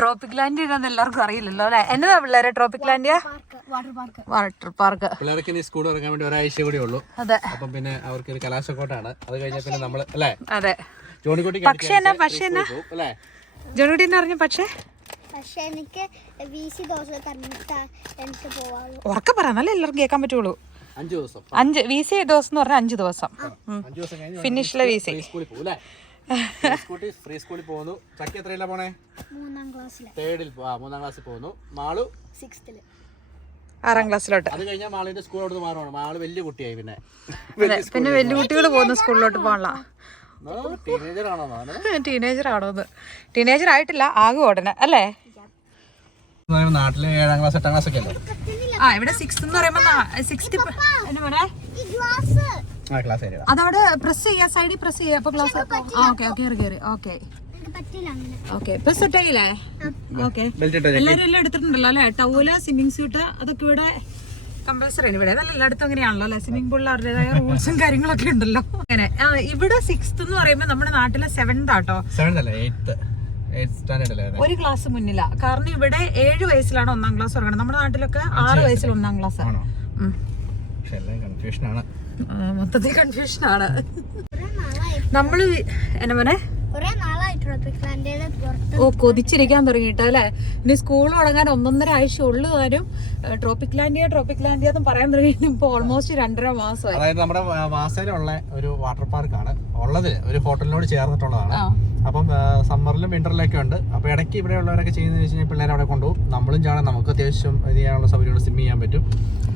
Tropic land എല്ലാവർക്കും അറിയില്ലല്ലോ അല്ലെ. എന്നതാ പിള്ളേരെ ട്രോപ്പിക് ലാൻഡ്? Water park. പിള്ളേർക്ക് സ്കൂൾ ഇറങ്ങാൻ വേണ്ടി ഒരാഴ്ച കൂടി ഉള്ളൂ. അതെ. അപ്പം പിന്നെ അവർക്ക് ഒരു കലാശക്കോട്ടാണ്. അത് കഴിഞ്ഞാൽ പിന്നെ നമ്മള് അല്ലേ? അതെ. ജോണിക്കുട്ടി പക്ഷേ അല്ലേ? ജോണിക്കുട്ടി എന്ന് പറഞ്ഞു. പക്ഷേ എനിക്ക് ഉറക്കെ പറയാന്നല്ലേ എല്ലാവർക്കും കേൾക്കാൻ പറ്റുള്ളൂ. 5 ദിവസം. 5 VC ദിവസം എന്ന് പറഞ്ഞാൽ 5 ദിവസം. ഫിനിഷിലെ VC. ഫ്രീ സ്കൂളിൽ പോകുന്നു. ചക്കി എത്രയില്ല പോണേ? 3ാം ക്ലാസ്സിൽ. 3ാം ക്ലാസ്സിൽ പോകുന്നു. മാളു 6th. 6ാം ക്ലാസ്സിലോട്ട്. അത് കഴിഞ്ഞാൽ മാളിന്റെ സ്കൂൾ അവിടുന്ന് മാറുവാണ്. മാള് വലിയ കുട്ടിയായി. പിന്നെ വലിയ കുട്ടികൾ പോകുന്ന സ്കൂളിലോട്ട് പോകാനുള്ള ടീനേജർ ആണോന്ന്. ടീനേജർ ആയിട്ടില്ല, ആകും ഉടനെ അല്ലേ? നാട്ടില് 7ാം ക്ലാസ് 8ാം ക്ലാസ് ഒക്കെ അല്ലേ? ഇവിടെ 6th എന്ന് പറയുമ്പോ 60 അതവിടെ പ്രസ് ചെയ്യാ, സൈഡിൽ പ്രസ് ചെയ്യാ. അപ്പൊ ക്ലാസ് ഇപ്പൊ സെറ്റ് ആയില്ലേ? ഓക്കെ. എല്ലാരും എല്ലാം എടുത്തിട്ടുണ്ടല്ലോ അല്ലെ? ടവല്, സ്വിമ്മിങ് സ്യൂട്ട് അതൊക്കെ ഇവിടെ കമ്പൽസറി ആണ്. ഇവിടെ എല്ലായിടത്തും അങ്ങനെയാണല്ലോ അല്ലെ? സ്വിമ്മിംഗ് പൂളിൽ അവരുടേതായ റൂൾസും കാര്യങ്ങളൊക്കെ ഉണ്ടല്ലോ. അങ്ങനെ ഇവിടെ 6th എന്ന് പറയുമ്പോ നമ്മുടെ നാട്ടിലെ 7th ആട്ടോ. 8th സ്റ്റാൻഡേർഡ് അല്ലേ? ഒരു ക്ലാസ് മുന്നിലാ. കാരണം ഇവിടെ 7 വയസ്സിലാണ് 1ാം ക്ലാസ് തുടങ്ങുന്നത്. നമ്മുടെ നാട്ടിലൊക്കെ 6 വയസ്സിൽ 1ാം ക്ലാസ്. മൊത്തത്തിൽ കൺഫ്യൂഷൻ ആണ്. നമ്മള് എന്നാ മോനെ കൊതിച്ചിരിക്കാൻ തുടങ്ങിട്ടോ അല്ലെ? ഇനി സ്കൂൾ തുടങ്ങാൻ 1.5 ആഴ്ച ഉള്ളു. താനും ട്രോപ്പിക് ലാൻഡിയ എന്ന് പറയാൻ തുടങ്ങിയിട്ട് ഇപ്പൊ ഓൾമോസ്റ്റ് 2.5 മാസമായി. അതായത് നമ്മുടെ വാസയിലുള്ള ഒരു വാട്ടർ പാർക്കാണ് ഉള്ളത്. ഒരു ഹോട്ടലിനോട് ചേർന്നിട്ടുള്ളതാണ്. അപ്പം സമ്മറിലും വിന്ററിലൊക്കെ ഉണ്ട്. അപ്പൊ ഇടയ്ക്ക് ഇവിടെ ഉള്ളവരൊക്കെ ചെയ്യുന്നത് വെച്ച് കഴിഞ്ഞാൽ പിള്ളേരെ അവിടെ കൊണ്ടുപോകും. നമ്മളും ചാടാൻ നമുക്ക് അത്യാവശ്യം ഇത് ചെയ്യാനുള്ള സൗകര്യങ്ങൾ സ്വിം ചെയ്യാൻ പറ്റും.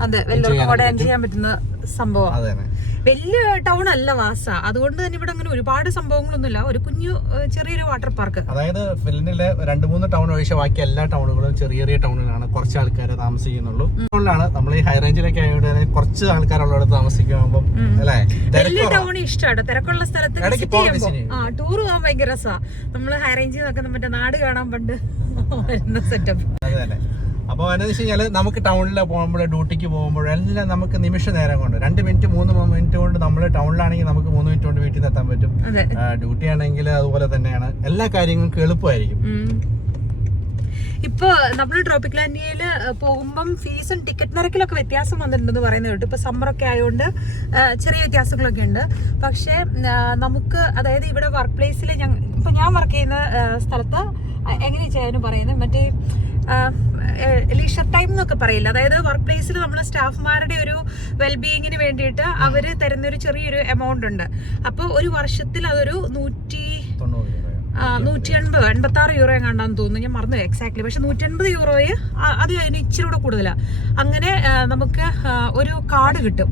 അതെ, എല്ലാവർക്കും ചെയ്യാൻ പറ്റുന്ന സംഭവം. വലിയ ടൗൺ അല്ല വാസ. അതുകൊണ്ട് തന്നെ ഇവിടെ അങ്ങനെ ഒരുപാട് സംഭവങ്ങളൊന്നുമില്ല. ഒരു കുഞ്ഞു ചെറിയൊരു വാട്ടർ പാർക്ക്. അതായത് ഫിലിനിലെ 2-3 ടൗൺ ഒഴിച്ച് ബാക്കി എല്ലാ ടൗണുകളും ചെറിയ ചെറിയ ടൗണുകളാണ്. കുറച്ച് ആൾക്കാരെ താമസിക്കുന്നുള്ളൂ. ടൗണിലാണ് നമ്മൾ ഈ ഹൈ റേഞ്ചിലൊക്കെ ആയതുകൊണ്ട് കുറച്ച് ആൾക്കാരുള്ളടത്ത് താമസിക്കുമ്പോൾ അല്ലേ? വലിയ ടൗൺ ഇഷ്ടമാണ്. തിരക്കുള്ള സ്ഥലത്ത് ടൂർ പോകാൻ ഭയങ്കര രസമാണ്. നമ്മള് ഹൈ റേഞ്ചിൽ നിന്നൊക്കെ മറ്റേ നാട് കാണാൻ പണ്ട് വരുന്ന സെറ്റപ്പ്. അതെ. അപ്പോൾ എന്താണെന്ന് വെച്ച് കഴിഞ്ഞാൽ നമുക്ക് ടൗണിൽ പോകുമ്പോൾ ഡ്യൂട്ടിക്ക് പോകുമ്പോഴെല്ലാം നമുക്ക് നിമിഷ നേരം കൊണ്ട് 2 മിനിറ്റ് 3 മിനിറ്റ് കൊണ്ട് നമ്മൾ ടൗണിലാണെങ്കിൽ നമുക്ക് 3 മിനിറ്റ് കൊണ്ട് വീട്ടിൽ നിന്ന് എത്താൻ പറ്റും. ഡ്യൂട്ടി ആണെങ്കിൽ അതുപോലെ തന്നെയാണ്. എല്ലാ കാര്യങ്ങൾക്കും എളുപ്പമായിരിക്കും. ഇപ്പൊ നമ്മള് ട്രോപ്പിക് ലാൻഡിയയില് പോകുമ്പം ഫീസും ടിക്കറ്റ് നിരക്കിലൊക്കെ വ്യത്യാസം വന്നിട്ടുണ്ടെന്ന് പറയുന്നത് കേട്ടു. ഇപ്പൊ സമ്മറൊക്കെ ആയതുകൊണ്ട് ചെറിയ വ്യത്യാസങ്ങളൊക്കെ ഉണ്ട്. പക്ഷെ നമുക്ക് അതായത് ഇവിടെ വർക്ക് പ്ലേസിൽ ഇപ്പൊ ഞാൻ വർക്ക് ചെയ്യുന്ന സ്ഥലത്ത് എങ്ങനെയാ ചെയ്യാനും പറയുന്നത് മറ്റേ ലീഷർ ടൈം എന്നൊക്കെ പറയില്ല. അതായത് വർക്ക് പ്ലേസിൽ നമ്മൾ സ്റ്റാഫ്മാരുടെ ഒരു വെൽബീയിങ്ങിന് വേണ്ടിയിട്ട് അവര് തരുന്നൊരു ചെറിയൊരു എമൗണ്ട് ഉണ്ട്. അപ്പൊ ഒരു വർഷത്തിൽ അതൊരു 186 യൂറോ എങ്ങാണ്ടാന്ന് തോന്നുന്നു. ഞാൻ മറന്നു എക്സാക്ട്ലി. പക്ഷെ 180 യൂറോയെ അത് അതിന് ഇച്ചിരി കൂടെ കൂടുതലാണ്. അങ്ങനെ നമുക്ക് ഒരു കാർഡ് കിട്ടും.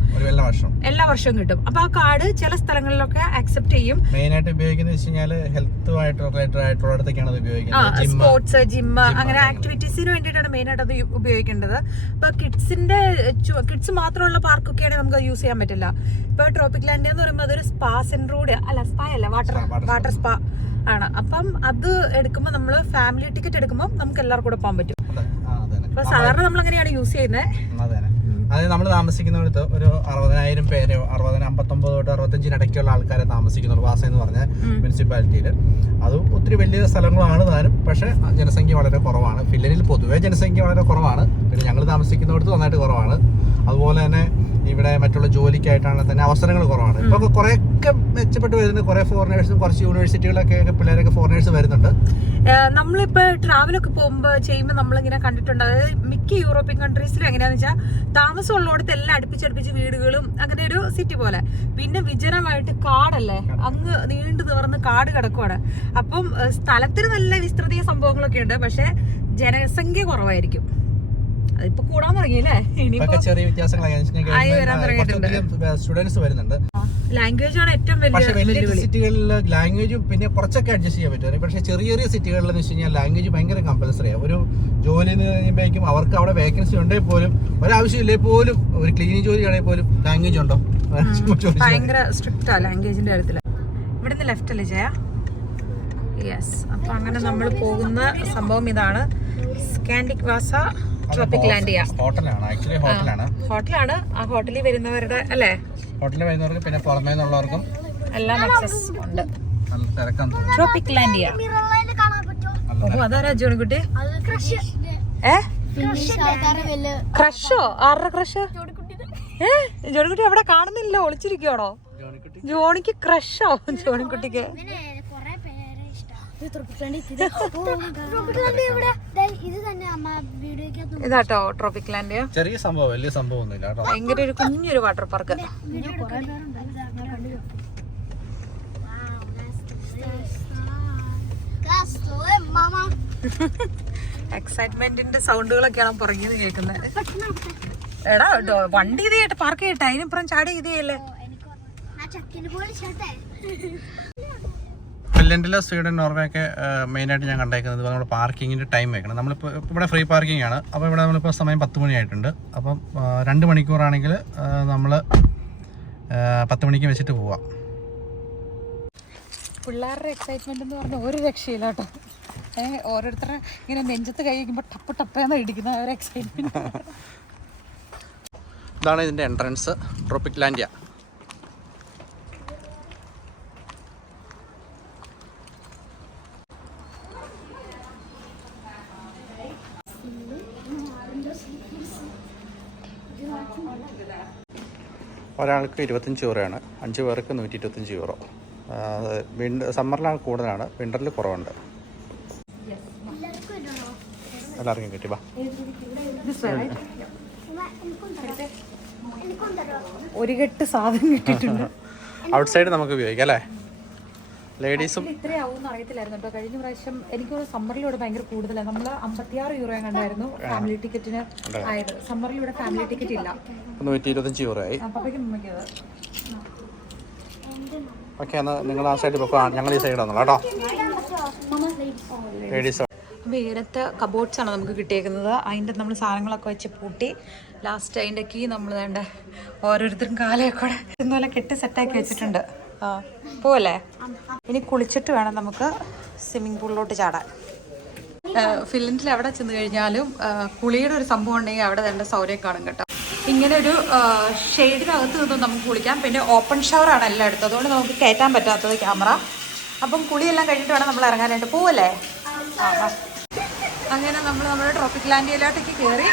എല്ലാ വർഷവും കിട്ടും. അപ്പൊ ആ കാർഡ് ചില സ്ഥലങ്ങളിലൊക്കെ അക്സെപ്റ്റ് ചെയ്യും. മെയിനായിട്ട് ഉപയോഗിക്കുന്നത് ഹെൽത്തുമായിട്ട് റിലേറ്റഡ് ആയിട്ടുള്ളടത്തൊക്കെയാണ് അത് ഉപയോഗിക്കുന്നത്. സ്പോർട്സ്, ജിം അങ്ങനെ ആക്ടിവിറ്റീസിന് വേണ്ടിയിട്ടാണ് മെയിനായിട്ട് അത് ഉപയോഗിക്കേണ്ടത്. ഇപ്പൊ കിഡ്സ് മാത്രമുള്ള പാർക്കൊക്കെയാണെങ്കിൽ നമുക്ക് അത് യൂസ് ചെയ്യാൻ പറ്റില്ല. ഇപ്പൊ ട്രോപ്പിക് ലാൻഡ് എന്ന് പറയുമ്പോൾ അതൊരു സ്പാ സെന്ററൂടെ അല്ല, സ്പാ അല്ല, വാട്ടർ സ്പാ ആണ്. അപ്പം അത് എടുക്കുമ്പോൾ നമ്മള് ഫാമിലി ടിക്കറ്റ് എടുക്കുമ്പോൾ നമുക്ക് എല്ലാവർക്കും കൂടെ പോകാൻ പറ്റും. അപ്പൊ സാധാരണ നമ്മൾ അങ്ങനെയാണ് യൂസ് ചെയ്യുന്നത്. അതായത് നമ്മൾ താമസിക്കുന്നിടത്ത് ഒരു 60,000 പേര് 59 തൊട്ട് 65 ഇടയ്ക്കുള്ള ആൾക്കാരെ താമസിക്കുന്നുള്ളൂ വാസ എന്ന് പറഞ്ഞ മുനിസിപ്പാലിറ്റിയിൽ. അത് ഒത്തിരി വലിയ സ്ഥലങ്ങളാണ് താനും. പക്ഷേ ജനസംഖ്യ വളരെ കുറവാണ്. ഫിലിനിൽ പൊതുവേ ജനസംഖ്യ വളരെ കുറവാണ്. പിന്നെ ഞങ്ങൾ താമസിക്കുന്നിടത്ത് നന്നായിട്ട് കുറവാണ്. അതുപോലെ തന്നെ ഇവിടെ മറ്റുള്ള ജോലിക്കായിട്ടാണെങ്കിൽ തന്നെ അവസരങ്ങൾ കുറവാണ്. ഇപ്പൊ കുറെയൊക്കെ മെച്ചപ്പെട്ട് വരുന്നുണ്ട്. കുറെ ഫോറിനേഴ്സും കുറച്ച് യൂണിവേഴ്സിറ്റികളൊക്കെ പിള്ളേരൊക്കെ ഫോറിനേഴ്സ് വരുന്നുണ്ട്. നമ്മളിപ്പോ ട്രാവലൊക്കെ ചെയ്യുമ്പോൾ നമ്മളിങ്ങനെ കണ്ടിട്ടുണ്ട്. അതായത് മിക്ക യൂറോപ്യൻ കൺട്രീസിലും എങ്ങനെയാന്ന് വെച്ചാൽ താമസം ഉള്ളിടത്ത് എല്ലാം അടുപ്പിച്ചടുപ്പിച്ച് വീടുകളും അങ്ങനെ ഒരു സിറ്റി പോലെ. പിന്നെ വിജനമായിട്ട് കാടല്ലേ, അങ്ങ് നീണ്ടു നിവർന്ന് കാട് കിടക്കുവാണ്. അപ്പം സ്ഥലത്തിന് നല്ല വിസ്തൃതിയ സംഭവങ്ങളൊക്കെ ഉണ്ട്. പക്ഷെ ജനസംഖ്യ കുറവായിരിക്കും. അതിപ്പോ കൂടാൻ തുടങ്ങിയല്ലേ? ഇനിയിപ്പോ ചെറിയ സ്റ്റുഡൻസ് വരുന്നുണ്ട്. ലാംഗ്വേജ് ആണ് ഏറ്റവും വലിയ സിറ്റികളിൽ ലാംഗ്വേജും പിന്നെ കുറച്ചൊക്കെ അഡ്ജസ്റ്റ് ചെയ്യാൻ പറ്റും. പക്ഷേ ചെറിയ ചെറിയ സിറ്റികളിൽ എന്ന് വെച്ച് കഴിഞ്ഞാൽ ലാംഗ്വേജ് ഭയങ്കര കമ്പൽസറിയാണ്. ഒരു ജോലി കഴിയുമ്പോഴേക്കും അവർക്ക് അവിടെ വേക്കൻസി ഉണ്ടെങ്കിൽ പോലും ഒരാവശ്യമില്ലേ പോലും ഒരു ക്ലീനിങ് ജോലിയാണെങ്കിൽ പോലും ലാംഗ്വേജ് ഉണ്ടോ? ഭയങ്കര സ്ട്രിക്റ്റാ ലാംഗ്വേജിന്റെ കാര്യത്തില്. ഇവിടുന്ന് ലെഫ്റ്റ് അല്ലേ ചെയ്യാ? യെസ്. അപ്പൊ അങ്ങനെ നമ്മൾ പോകുന്ന സംഭവം ഇതാണ്, സ്കാൻഡിക് വാസ ട്രോപ്പിക് ലാൻഡിയ. ഹോട്ടലാണ്. ആ ഹോട്ടലിൽ വരുന്നവരുടെ അല്ലേ? ഹോട്ടലിൽ വരുന്നവർക്ക് പിന്നെ പുറമേ നിന്നുള്ളവർക്കും എല്ലാം ആക്സസ് ഉണ്ട്. നല്ല തിരക്കാൻ തോന്നുന്നു. ട്രോപ്പിക്കലാൻഡിയ. മിററിൽ കാണാൻ പറ്റുമോ? ഓഹോ, അതാരാ ജോണിക്കുട്ടി? അത് ക്രഷ്. ക്രഷോ? ആരുടെ ക്രഷ്? ജോണിക്കുട്ടി എവിടെ കാണുന്നില്ല, ഒളിച്ചിരിക്കുവാണോ? ജോണിക്ക് ക്രഷോ? ജോണിക്കുട്ടിക്ക് ഇതാട്ടോ ട്രോപ്പിക്കലാൻഡിയ. ചെറിയ സംഭവം, വലിയ സംഭവം ഒന്നുമില്ല കേട്ടോ. ഭയങ്കര ഒരു കുഞ്ഞൊരു വാട്ടർ പാർക്ക്. എക്സൈറ്റ്മെന്റിന്റെ സൗണ്ടുകളൊക്കെയാണ് പുറകിന്ന് കേൾക്കുന്നത്. എടാ വണ്ടി ഇത് ചെയ്യട്ടെ, പാർക്ക് ചെയ്യട്ടെ, അതിനിപ്പുറം ചാടി ഇത് ചെയ്യല്ലേ. ഫിൻലൻഡിലെ സ്വീഡൻ നോർവേ ഒക്കെ മെയിനായിട്ട് ഞാൻ കണ്ടേക്കുന്നത് നമ്മൾ പാർക്കിങ്ങിൻ്റെ ടൈം വെക്കണം. നമ്മളിപ്പോൾ ഇവിടെ ഫ്രീ പാർക്കിംഗ് ആണ്. അപ്പോൾ ഇവിടെ നമ്മളിപ്പോൾ സമയം 10 മണിയായിട്ടുണ്ട്. അപ്പം 2 മണിക്കൂറാണെങ്കിൽ നമ്മൾ 10 മണിക്ക് വെച്ചിട്ട് പോവാം. പിള്ളേരുടെ എക്സൈറ്റ്മെന്റ് എന്ന് പറഞ്ഞാൽ ഒരു രക്ഷയില്ല കേട്ടോ. ഓരോരുത്തരെ ഇങ്ങനെ നെഞ്ചത്ത് കൈ വയ്ക്കുമ്പോൾ ടപ്പ് ടപ്പേന്ന് ഇടിക്കുന്ന ഒരു എക്സൈറ്റ്മെന്റ്. ഇതാണ് ഇതിൻ്റെ എൻട്രൻസ്, ട്രോപ്പിക്കലാൻഡിയ. ഒരാൾക്ക് 25 യൂറോയാണ്, 5 പേർക്ക് 125 യൂറോ. സമ്മറിലാണ് കൂടുതലാണ്, വിൻ്ററിൽ കുറവുണ്ട്. എല്ലാവർക്കും കിട്ടി. വാ, ഒരു കെട്ട് സാധനം കിട്ടിയിട്ടുണ്ട്. ഔട്ട് സൈഡ് നമുക്ക് ഉപയോഗിക്കാം അല്ലേ? ലേഡീസും ഇത്രയാവും അറിയത്തില്ലായിരുന്നു കേട്ടോ. കഴിഞ്ഞ പ്രാവശ്യം എനിക്ക് സമ്മറിലൂടെ ഭയങ്കര കൂടുതലാണ്. നമ്മൾ 56 യൂറോ കണ്ടായിരുന്നു ഫാമിലി ടിക്കറ്റിന് ആയത്. സമ്മറിലൂടെ ഫാമിലി ടിക്കറ്റ് ഇല്ല. 125 യൂറോ ആയി. ഓക്കെ, എന്നാൽ നിങ്ങൾ ആ സൈഡിൽ പോക്കോ, ഞങ്ങൾ ഈ സൈഡ് വന്നോളാം കേട്ടോ. ലേഡീസ് വേറത്തെ കബോർഡ്സ് ആണ് നമുക്ക് കിട്ടിയേക്കുന്നത്. അതിൻ്റെ നമ്മൾ സാധനങ്ങളൊക്കെ വെച്ച് പൂട്ടി. ലാസ്റ്റ് അതിൻ്റെ കീ നമ്മൾ വേണ്ട ഓരോരുത്തരും കാലയൊക്കെ ഇതുപോലെ കെട്ടി സെറ്റാക്കി വെച്ചിട്ടുണ്ട്. പോവല്ലേ? ഇനി കുളിച്ചിട്ട് വേണം നമുക്ക് സ്വിമ്മിംഗ് പൂളിലോട്ട് ചാടാൻ. ഫിൻലൻഡിൽ എവിടെ ചെന്ന് കഴിഞ്ഞാലും കുളിയുടെ ഒരു സംഭവം ഉണ്ടെങ്കിൽ അവിടെ വേണ്ട സൗകര്യം കാണും കേട്ടോ. ഇങ്ങനെ ഒരു ഷെയ്ഡിനകത്ത് നിന്നും നമുക്ക് കുളിക്കാം. പിന്നെ ഓപ്പൺ ഷവറാണ് എല്ലാം എടുത്തത്, അതുകൊണ്ട് നമുക്ക് കയറ്റാൻ പറ്റാത്തത് ക്യാമറ. അപ്പം കുളിയെല്ലാം കഴിഞ്ഞിട്ട് വേണം നമ്മൾ ഇറങ്ങാനായിട്ട്. പോവല്ലേ? അങ്ങനെ നമ്മൾ നമ്മുടെ ട്രോപ്പിക്കലാൻഡിയയിലോട്ടേക്ക് കയറി.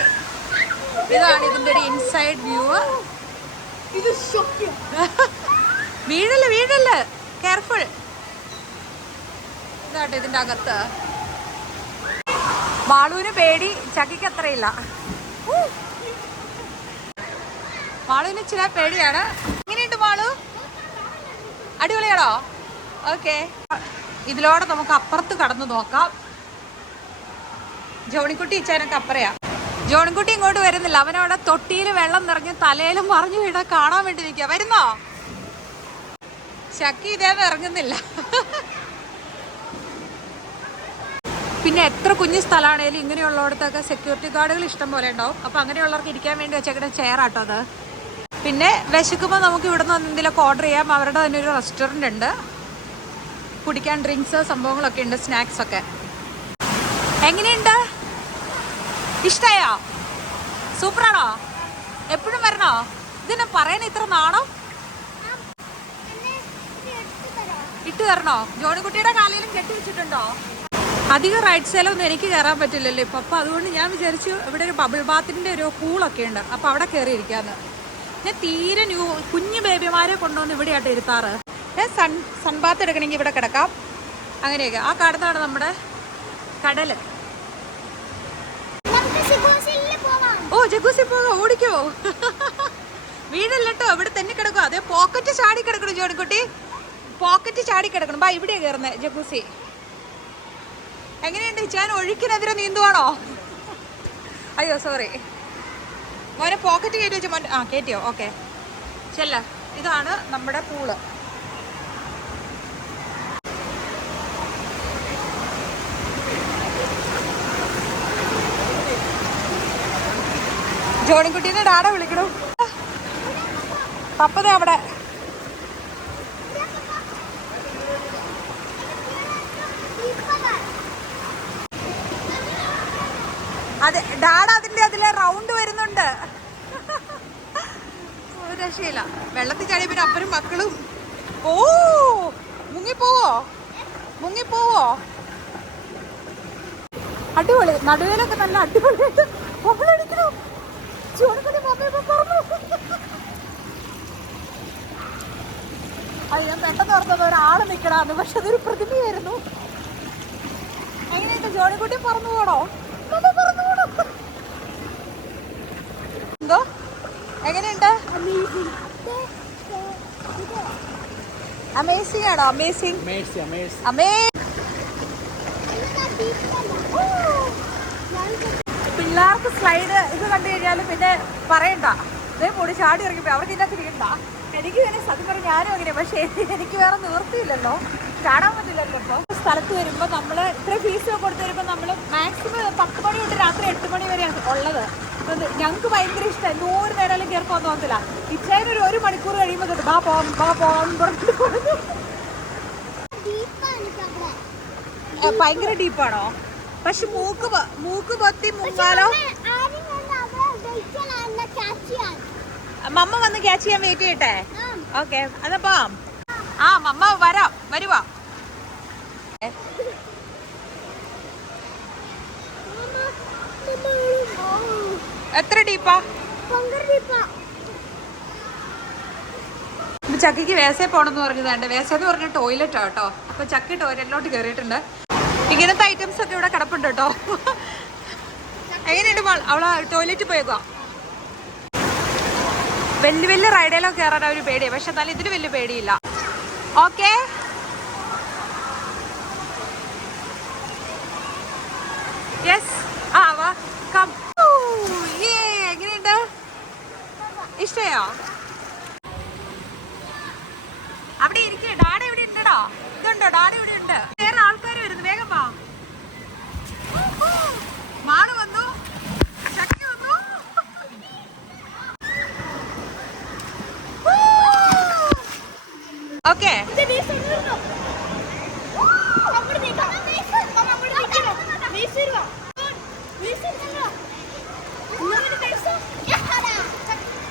ഇതാണ് ഇതിൻ്റെ ഒരു ഇൻസൈഡ് വ്യൂ. വീഴല്ലേ വീഴല്ലേ, കെയർഫുൾ. ഇതാട്ടോ ഇതിൻ്റെ അകത്ത്. മാളൂന് പേടി, ചക്കിക്ക് അത്രയില്ല. മാളൂന് ഇച്ചിരി പേടിയാണ്. എങ്ങനെയുണ്ട് മാളു? അടിപൊളിയാണോ? ഓക്കെ, ഇതിലൂടെ നമുക്ക് അപ്പുറത്ത് കടന്നു നോക്കാം. ജോണിക്കുട്ടി ഇച്ചാനൊക്കെ അപ്പറയാ. ജോണിക്കുട്ടി ഇങ്ങോട്ട് വരുന്നില്ല, അവനവിടെ തൊട്ടിയിൽ വെള്ളം നിറഞ്ഞ് തലയിലും മറിഞ്ഞു വീണ കാണാൻ വേണ്ടി നിൽക്കുക. വരുന്നോ? ചക്കി ഇതേന്ന് ഇറങ്ങുന്നില്ല. പിന്നെ എത്ര കുഞ്ഞു സ്ഥലമാണേലും ഇങ്ങനെയുള്ളടത്തൊക്കെ സെക്യൂരിറ്റി ഗാർഡുകൾ ഇഷ്ടം പോലെ ഉണ്ടാവും. അപ്പോൾ അങ്ങനെയുള്ളവർക്ക് ഇരിക്കാൻ വേണ്ടി വെച്ചേക്കുന്ന ചെയറാട്ടോ അത്. പിന്നെ വിശക്കുമ്പോൾ നമുക്ക് ഇവിടെ നിന്ന് എന്തെങ്കിലുമൊക്കെ ഓർഡർ ചെയ്യാം. അവരുടെ തന്നെ ഒരു റെസ്റ്റോറൻ്റ് ഉണ്ട്, കുടിക്കാൻ ഡ്രിങ്ക്സ് സംഭവങ്ങളൊക്കെ ഉണ്ട്, സ്നാക്സ് ഒക്കെ. എങ്ങനെയുണ്ട്? ഇഷ്ടമായോ? സൂപ്പറാണോ? എപ്പോഴും വരണോ? ഇതിനെ പറയണ ഇത്ര നാണോ? ഇട്ട് തരണോ? ജോണിക്കുട്ടിയുടെ കാലിലും കെട്ടി വെച്ചിട്ടുണ്ടോ? അധികം റൈഡ്സിലൊന്നും എനിക്ക് കയറാൻ പറ്റില്ലല്ലോ ഇപ്പം. അപ്പോൾ അതുകൊണ്ട് ഞാൻ വിചാരിച്ചു ഇവിടെ ഒരു ബബിൾ ബാത്തിൻ്റെ ഒരു പൂളൊക്കെ ഉണ്ട്, അപ്പോൾ അവിടെ കയറിയിരിക്കാന്ന്. ഞാൻ തീരെ കുഞ്ഞു ബേബിമാരെ കൊണ്ടുവന്ന് ഇവിടെയായിട്ട് ഇരുത്താറ്. സൺ ബാത്ത് എടുക്കണമെങ്കിൽ ഇവിടെ കിടക്കാം, അങ്ങനെയൊക്കെ. ആ കാണുന്നതാണ് നമ്മുടെ കടല്. ഓ, ജക്കൂസി പോകാം, ഓടിക്കോ. വീടല്ലോ, ഇവിടെ തന്നെ കിടക്കും. അതേ പോക്കറ്റ് ചാടി കിടക്കണം ജോണിക്കുട്ടി, പോക്കറ്റ് ചാടി കിടക്കണം. ബാ, ഇവിടെയാ കയറുന്നത് ജക്കൂസി. എങ്ങനെയുണ്ട്? ഞാൻ ഒഴുക്കിനെതിരെ നീന്തുവാണോ? അയ്യോ സോറി മോനെ, പോക്കറ്റ് കയറ്റി വെച്ച മോൻ. ആ, കയറ്റിയോ? ഓക്കെ, ചെല്ല. ഇതാണ് നമ്മുടെ പൂള്. ജോണിക്കുട്ടീനെ ഡാഡ വിളിക്കണു. പപ്പതേ അവിടെ. അതെ, ഡാഡ അതിലെ റൗണ്ട് വരുന്നുണ്ട്. ഒരു രക്ഷയില്ല. വെള്ളത്തിൽ ചാടി പിന്നെ അപ്പനും മക്കളും. ഓ, മുങ്ങിപ്പോവോ? അടിപൊളി. നടുവേലൊക്കെ നല്ല അടിപൊളിയായിട്ട് മമ്മളടിക്കണോ? ജോണിക്കുട്ടി മമ്മ പറഞ്ഞു. അത് ഞാൻ പെട്ടെന്ന് ഓർത്തത് ഒരാള് നിക്കണാന്ന്, പക്ഷെ അതൊരു പ്രതിമയായിരുന്നു. എങ്ങനെയുണ്ട് ജോണിക്കുട്ടി? പറന്നു പോണോ? പറന്നു പോണോ? എന്തോ എങ്ങനെയുണ്ട്? അമേസിംഗ് ആണോ? അമേസിംഗ്. പിള്ളേർക്ക് സ്ലൈഡ് ഇത് കണ്ടു കഴിഞ്ഞാൽ പിന്നെ പറയണ്ട, ഇതേ പൊടി ചാടി ഇറങ്ങിപ്പോ അവർക്ക് ഇതിനകത്ത് ഇരിക്കണ്ട. എനിക്ക് ഇങ്ങനെ സത്യം പറഞ്ഞാൽ ഞാനും അങ്ങനെ, പക്ഷേ എനിക്ക് വേറെ നിവൃത്തിയില്ലല്ലോ, ചാടാൻ പറ്റില്ലല്ലോ. ഇപ്പോൾ സ്ഥലത്ത് വരുമ്പോൾ നമ്മൾ ഇത്ര ഫീസ് കൊടുത്ത് വരുമ്പോൾ നമ്മൾ മാക്സിമം 10 മണി തൊട്ട് രാത്രി 8 മണി വരെയാണ് ഉള്ളത്. ഞങ്ങൾക്ക് ഭയങ്കര ഇഷ്ടമായി. 100 നേരം കയറി പോകാൻ തോന്നത്തില്ല. ഇച്ചായനൊരു 1 മണിക്കൂർ കഴിയുമ്പോൾ തൊട്ട് ബാ പോകാൻ പറഞ്ഞിട്ട് പറഞ്ഞു. ഭയങ്കര ഡീപ്പാണോ? പക്ഷെ മൂക്ക് പൊത്തി മുങ്ങാലോ. മമ്മ വന്ന് ക്യാച്ച് ചെയ്യാൻ വെയിറ്റ് ചെയ്യട്ടെ. ഓക്കെ, അതപ്പോ മമ്മ വരുവാ. എത്ര ഡീപ്പാ? ചക്കിക്ക് വേസേ പോണെന്ന് പറഞ്ഞതാണ്. വേസെന്ന് പറഞ്ഞ ടോയ്ലറ്റാ കേട്ടോ. അപ്പൊ ചക്കി ടോയ്ലറ്റിലോട്ട് കയറിയിട്ടുണ്ട്. ഇങ്ങനത്തെ ഐറ്റംസ് ഒക്കെ ഇവിടെ കിടപ്പുണ്ട് കേട്ടോ. എങ്ങനെയുണ്ട് അവളെ ടോയ്ലറ്റ് പോയേക്കുക? വലിയ റൈഡിലൊക്കെ കയറാൻ ഒരു പേടിയാണ്, പക്ഷെ എന്നാലും ഇതിന് വലിയ പേടിയില്ല. Okay, yes. വാ കം. എങ്ങനെയുണ്ട്? ഇഷ്ടയോ? അവിടെ ഇരിക്കേ. ഡാഡ ഇവിടെ ഉണ്ടോ? ഇതുണ്ടോ? ഡാഡ ഇവിടെ ഉണ്ട്. വേറെ ആൾക്കാർ വരുന്നു. വേഗം വാ. മാള് വന്നു, ചക്കി വന്നു. ഓക്കെ,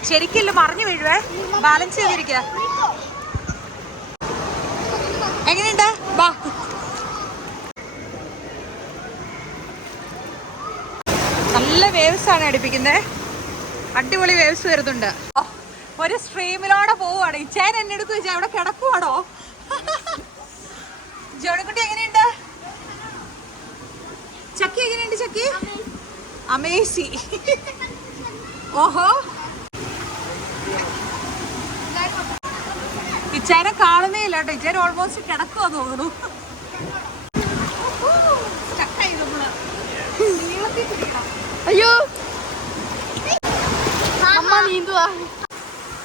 ശരിക്കില്ല, മറിഞ്ഞു വീഴുവേ. ബാലൻസ് ചെയ്തിരിക്കുക. എങ്ങനെയുണ്ട്? ബാ. നല്ല വേവ്സ് ആണ് അടുപ്പിക്കുന്നത്. അടിപൊളി വേവ്സ് വരുന്നുണ്ട്. ഒരു സ്ട്രീമിലൂടെ പോവുകയാണ്. ഇച്ചാൻ എന്നെ എടുക്കും. ഇച്ചാൻ അവിടെ കിടക്കുവാണോ? ജോണിക്കുട്ടി എങ്ങനെയുണ്ട്? ചക്കി എങ്ങനെയുണ്ട്? ചക്കി അമേസി. ഓഹോ, ഇച്ചാനെ കാണുന്നേ ഇല്ല കേട്ടോ. ഇച്ചാൻ ഓൾമോസ്റ്റ് കിടക്കുവാ തോന്നുന്നു. അയ്യോ,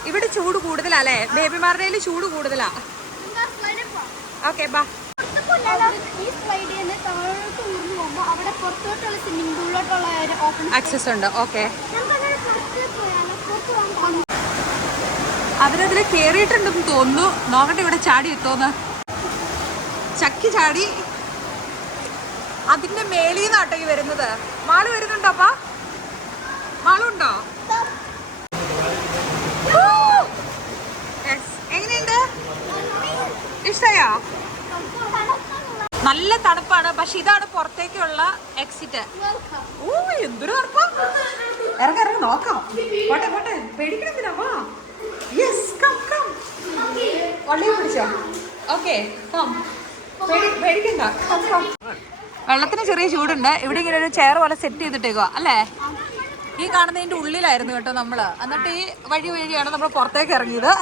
ഇവിടെ ചൂട് കൂടുതലാ അല്ലേ? ബേബിമാരുടെ ചൂട് കൂടുതലാ. ഓക്കെ, ബാ. ആക്സസ് ഉണ്ട്. ഓക്കെ, അവരതിൽ കേറിയിട്ടുണ്ടെന്ന് തോന്നുന്നു. നോക്കട്ടെ ഇവിടെ ചാടി എത്തോന്ന്. ചക്കി ചാടി അതിന്റെ മേലീന്നാട്ടോ ഈ വരുന്നത്. മാള് വരുന്നുണ്ടോ? അപ്പാ മാളുണ്ടോ? എങ്ങനെയുണ്ട്? ഇഷ്ടയോ? നല്ല തണുപ്പാണ്. പക്ഷെ ഇതാണ് പുറത്തേക്കുള്ള എക്സിറ്റ്. ഓ, എന്തൊരു തണുപ്പാ. ഇറങ്ങി നോക്കാം. പോട്ടെ, പേടിക്കണെന്തിനാ? വാ. Yes, come. വള്ളിയെ പിടിച്ചോ? Okay, come. പേടിക്കണ്ട. വെള്ളത്തിന് ചെറിയ ചൂടുണ്ട്. ഇവിടെ ഇങ്ങനെ ഒരു ചെയർ പോലെ സെറ്റ് ചെയ്തിട്ടേക്കുക അല്ലേ? ഈ കാണുന്നതിന്റെ ഉള്ളിലായിരുന്നു കേട്ടോ നമ്മള്. എന്നിട്ട് ഈ വഴിയാണ് നമ്മൾ പുറത്തേക്ക് ഇറങ്ങിയത്.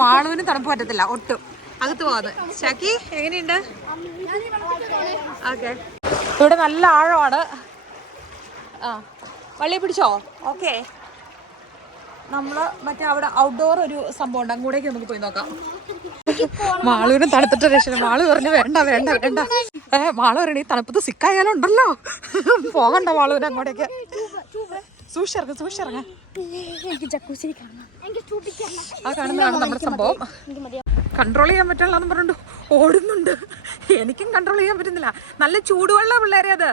മാളുവിന് തണുപ്പ് പറ്റത്തില്ല ഒട്ടും. അകത്ത് പോകാതെ. ശാക്കി എങ്ങനെയുണ്ട്? ഓക്കെ, ഇവിടെ നല്ല ആഴമാണ്. വള്ളിയെ പിടിച്ചോ? ഓക്കെ, നമ്മള് മറ്റേ അവിടെ ഔട്ട്ഡോർ ഒരു സംഭവം ഉണ്ട്, അങ്ങോട്ടേക്ക് നമുക്ക് പോയി നോക്കാം. മാളുവിന് തണുത്തിട്ട് രക്ഷ. മാള് പറഞ്ഞു വേണ്ട. മാള് പറയണ ഈ തണുപ്പത്ത് സിക്കായാലും ഉണ്ടല്ലോ, പോകണ്ട മാളുവിന് അങ്ങോട്ടേക്ക്. സൂക്ഷിച്ചിറങ്ങ. ആ കാണുന്നതാണ് നമ്മുടെ സംഭവം. കൺട്രോൾ ചെയ്യാൻ പറ്റില്ലെന്ന് പറഞ്ഞിട്ട് ഓടുന്നുണ്ട്. എനിക്കും കൺട്രോൾ ചെയ്യാൻ പറ്റുന്നില്ല. നല്ല ചൂടുവെള്ള പിള്ളേരെ അത്.